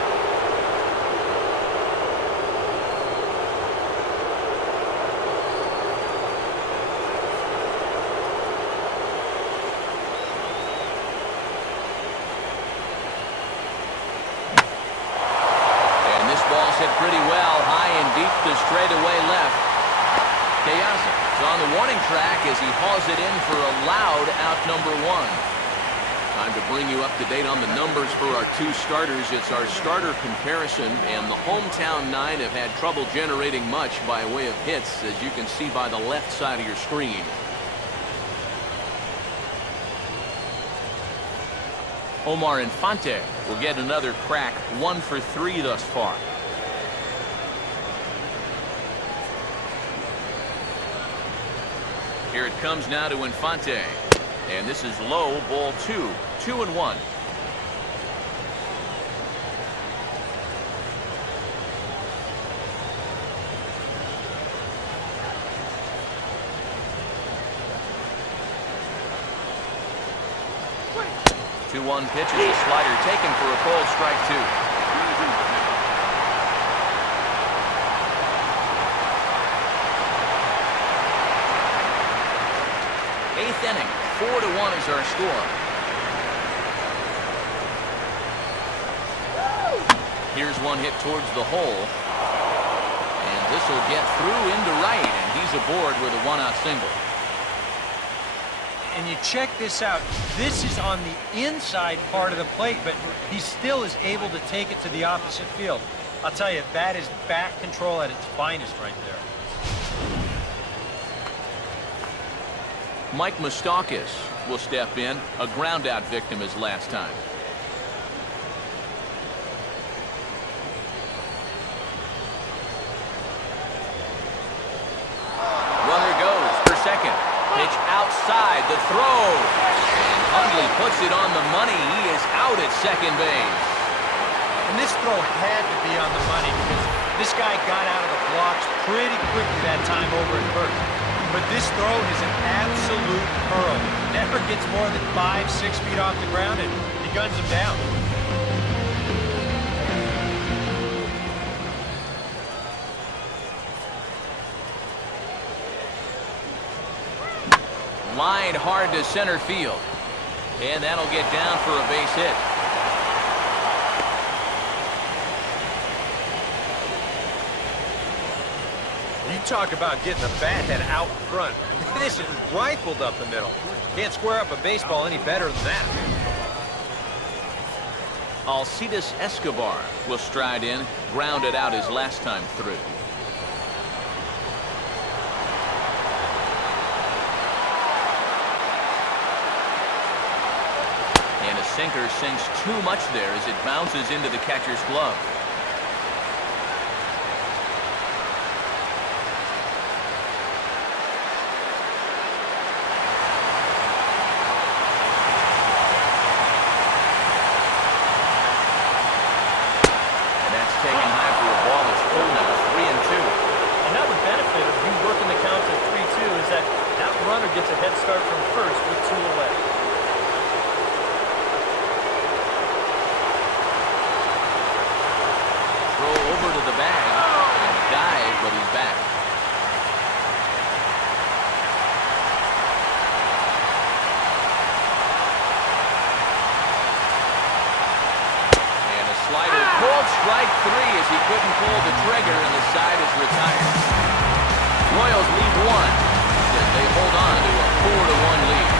fastball's hit pretty well, high and deep to straightaway left. Piazza is on the warning track as he hauls it in for a loud out number 1. Time to bring you up to date on the numbers for our 2 starters. It's our starter comparison, and the hometown 9 have had trouble generating much by way of hits, as you can see by the left side of your screen. Omar Infante will get another crack, 1 for 3 thus far. Here it comes now to Infante. And this is low, ball 2, 2-1. Two-one pitch is a slider taken for a called strike 2. Eighth inning, 4-1 is our score. Here's one hit towards the hole. And this will get through into right, and he's aboard with a 1-out single. And you check this out. This is on the inside part of the plate, but he still is able to take it to the opposite field. I'll tell you, that is bat control at its finest right there. Mike Moustakas will step in, a ground-out victim as last time. Runner goes for second. Pitch outside the throw. And Hundley puts it on the money. He is out at second base. And this throw had to be on the money because this guy got out of the blocks pretty quickly that time over at first. But this throw is an absolute pearl. Never gets more than 5-6 feet off the ground, and he guns him down. Lined hard to center field. And that'll get down for a base hit. You talk about getting the bat head out front. This is rifled up the middle. Can't square up a baseball any better than that. Alcides Escobar will stride in, grounded out his last time through. And a sinker sinks too much there as it bounces into the catcher's glove. Gets a head start from first with 2 away. Throw over to the bag and dive, but he's back. And a slider called strike 3 as he couldn't pull the trigger and the side is retired. Royals lead 1. They hold on to a 4-1 lead.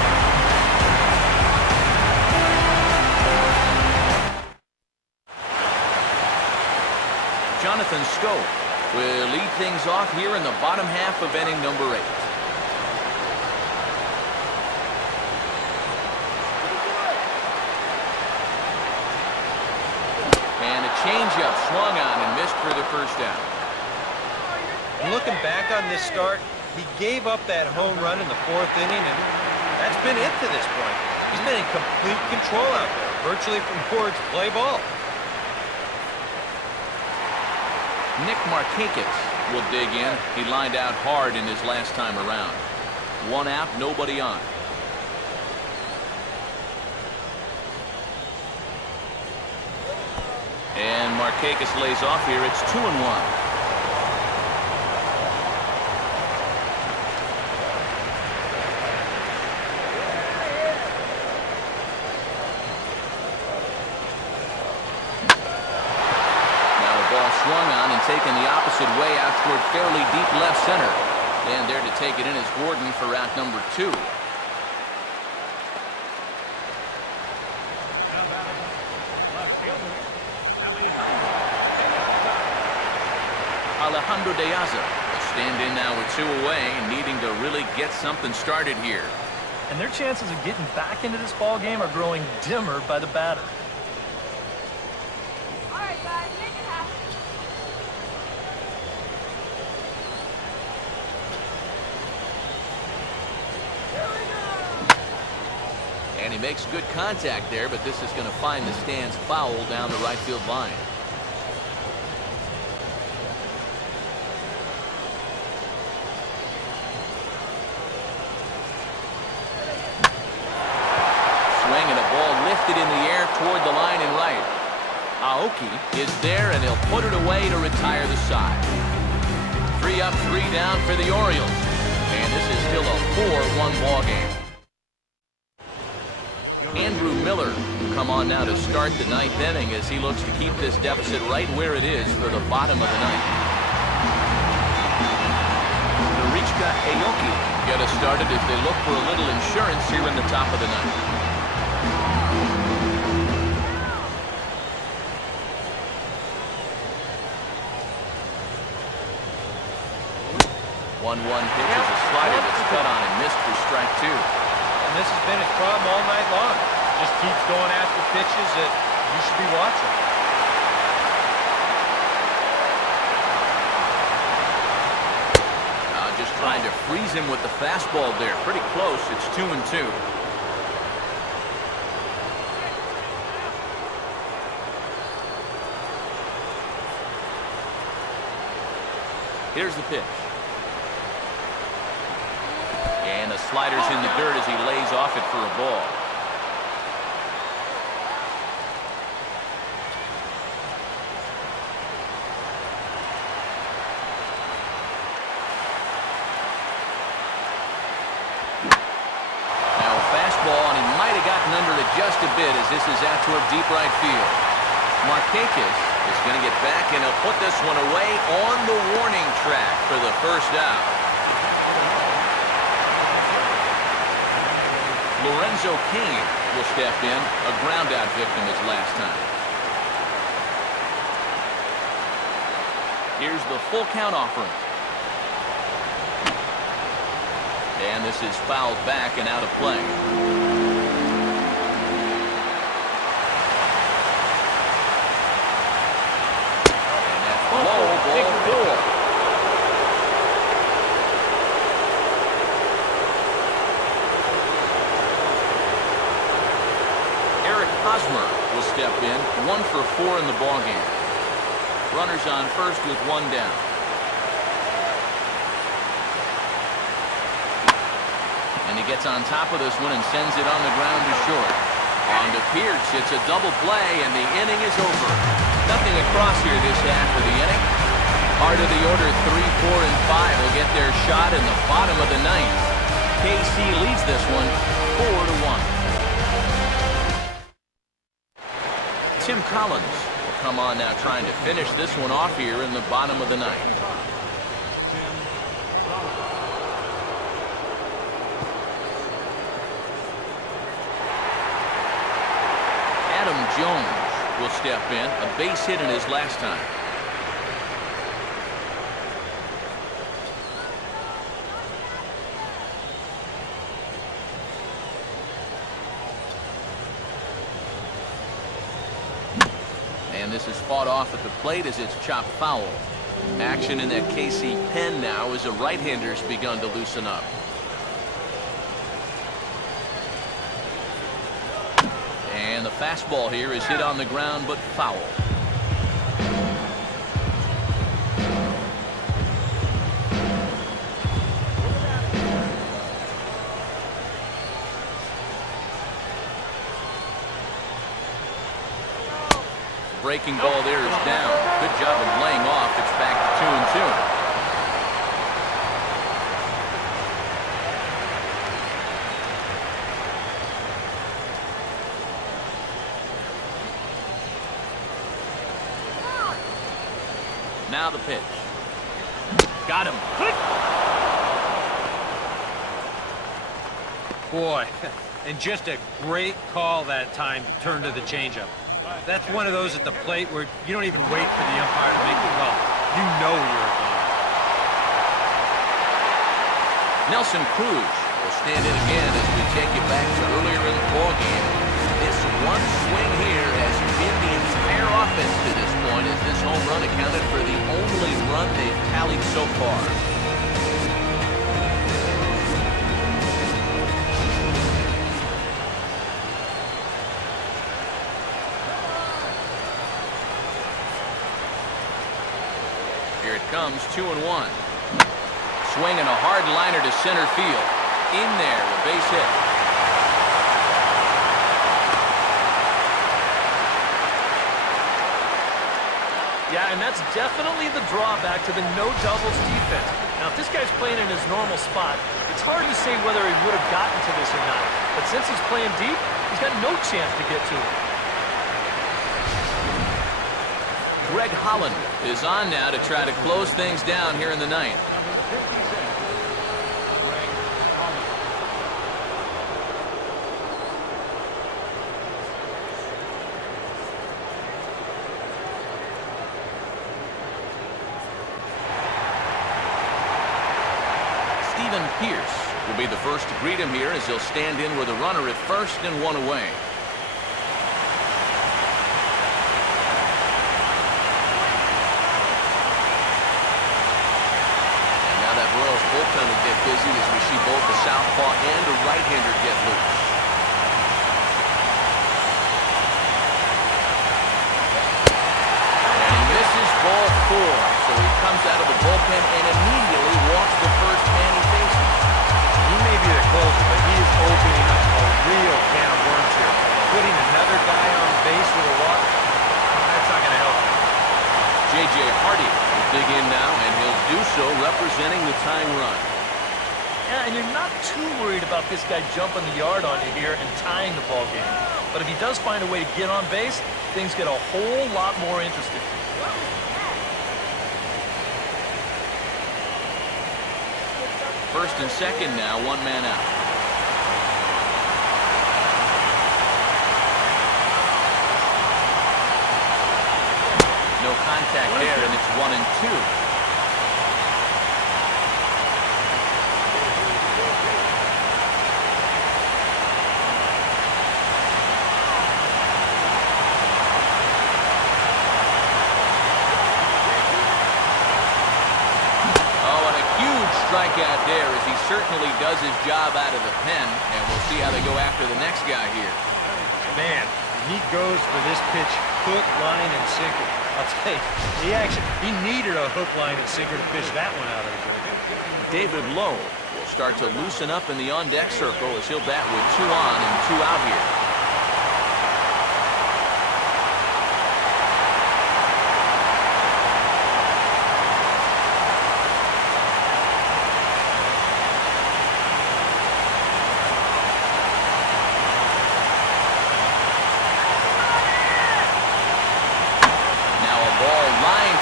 Jonathan Scope will lead things off here in the bottom half of inning number 8. And a changeup swung on and missed for the first down. Looking back on this start, he gave up that home run in the 4th inning, and that's been it to this point. He's been in complete control out there, virtually from boards, play ball. Nick Markakis will dig in. He lined out hard in his last time around. 1 out, nobody on. And Markakis lays off here. It's 2-1. ball swung on and taken the opposite way out toward fairly deep left center. And there to take it in is Gordon for out number 2. Alejandro De Aza will stand in now with 2 away, needing to really get something started here. And their chances of getting back into this ball game are growing dimmer by the batter. All right, guys, make it happen. Here we go. And he makes good contact there, but this is going to find the stands foul down the right field line. In the air toward the line and right. Aoki is there, and he'll put it away to retire the side. 3 up, 3 down for the Orioles. And this is still a 4-1 ball game. Andrew Miller will come on now to start the 9th inning as he looks to keep this deficit right where it is for the bottom of the 9th. Norichika Aoki get us started as they look for a little insurance here in the top of the 9th. 1-1 pitch is a slider that's cut on and missed for strike 2. And this has been his problem all night long. Just keeps going after pitches that you should be watching. Just trying to freeze him with the fastball there. Pretty close. It's 2-2. Here's the pitch. And the slider's in the dirt as he lays off it for a ball. Now a fastball, and he might have gotten under it just a bit as this is out toward deep right field. Markakis is going to get back, and he'll put this one away on the warning track for the first out. Lorenzo Cain will step in, a ground-out victim his last time. Here's the full count offering. And this is fouled back and out of play. And that's low, ball 4. Hosmer will step in, 1 for 4 in the ballgame. Runners on first with 1 down. And he gets on top of this one and sends it on the ground to short. On to Pierce, it's a double play, and the inning is over. Nothing across here this half of the inning. Part of the order 3, 4, and 5 will get their shot in the bottom of the 9th. KC leads this one 4-1. Tim Collins will come on now trying to finish this one off here in the bottom of the 9th. Adam Jones will step in, a base hit in his last time. And this is fought off at the plate as it's chopped foul. Action in that KC pen now as the right-hander's begun to loosen up. And the fastball here is hit on the ground but foul. Breaking ball there is down. Good job of laying off. It's back to 2-2. Now the pitch. Got him. Boy, and just a great call that time to turn to the changeup. That's one of those at the plate where you don't even wait for the umpire to make the call. You know you're a game. Nelson Cruz will stand in again as we take you back to earlier in the ballgame. This one swing here has been the entire offense to this point, as this home run accounted for the only run they've tallied so far. Here it comes, 2-1. Swing and a hard liner to center field. In there, a base hit. Yeah, and that's definitely the drawback to the no doubles defense. Now, if this guy's playing in his normal spot, it's hard to say whether he would have gotten to this or not. But since he's playing deep, he's got no chance to get to it. Greg Holland is on now to try to close things down here in the ninth. Stephen Pierce will be the first to greet him here as he'll stand in with a runner at first and one away. Royals bullpen will get busy as we see both the southpaw and the right-hander get loose. And he misses ball 4, so he comes out of the bullpen and immediately walks the first man he faces. He may be the closer, but he is opening up a real can of worms here. Putting another guy on base with a walk, that's not going to help him. J.J. Hardy will dig in now, and he'll do so representing the tying run. Yeah, and you're not too worried about this guy jumping the yard on you here and tying the ball game. But if he does find a way to get on base, things get a whole lot more interesting. First and second now, one man out. No contact there, and it's 1-2. Strikeout there as he certainly does his job out of the pen, and we'll see how they go after the next guy here. Man, he goes for this pitch hook, line, and sinker. I'll tell you, he needed a hook, line, and sinker to fish that one out of the game. David Lowe will start to loosen up in the on-deck circle as he'll bat with 2 on and 2 out here.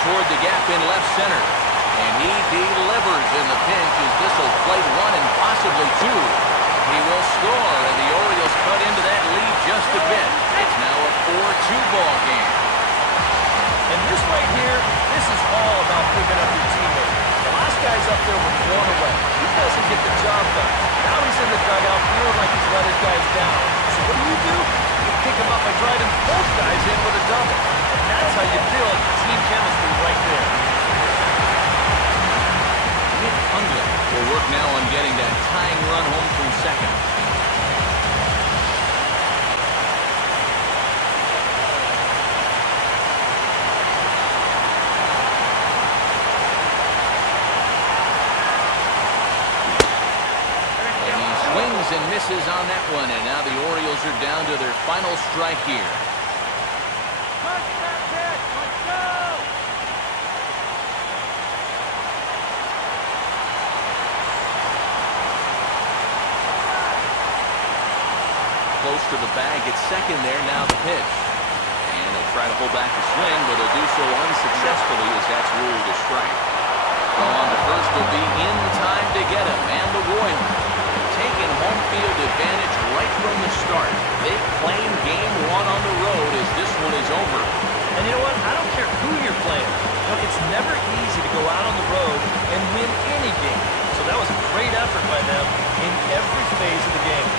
Toward the gap in left center. And he delivers in the pinch as this will plate 1 and possibly 2. He will score, and the Orioles cut into that lead just a bit. It's now a 4-2 ball game. And this right here, this is all about picking up your teammate. The last guy's up there with 1 away. He doesn't get the job done. Now he's in the dugout feeling like he's let his guys down. So what do? You pick him up by driving both guys in with a double. And that's how you build team chemistry right there. Unger will work now on getting that tying run home from second. And he swings and misses on that one, and now the Orioles are down to their final strike here. Close to the bag at second there, now the pitch. And he'll try to hold back the swing, but he'll do so unsuccessfully as that's rule to strike. Throw on to first will be in time to get him, and the Royals taking home field advantage right from the start. They claim game one on the road as this one is over. And you know what? I don't care who you're playing. Look, it's never easy to go out on the road and win any game. So that was a great effort by them in every phase of the game.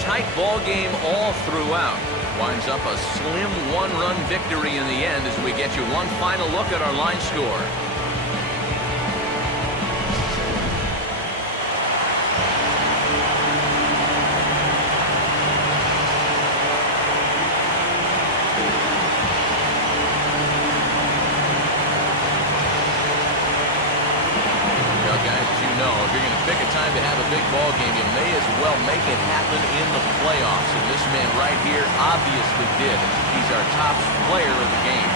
Tight ball game all throughout. Winds up a slim one-run victory in the end as we get you one final look at our line score. If you're going to pick a time to have a big ball game, you may as well make it happen in the playoffs. And this man right here obviously did. He's our top player of the game.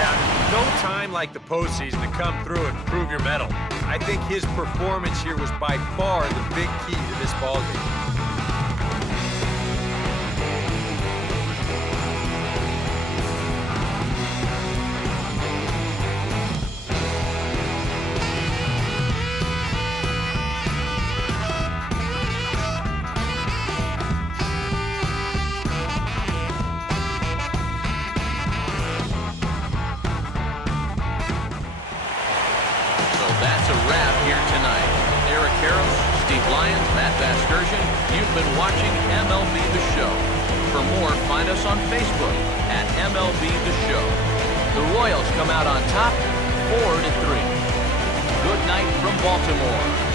Yeah, no time like the postseason to come through and prove your mettle. I think his performance here was by far the big key to this ball game. That's a wrap here tonight. Eric Harris, Steve Lyons, Matt Vasgersian, you've been watching MLB The Show. For more, find us on Facebook at MLB The Show. The Royals come out on top, 4-3. Good night from Baltimore.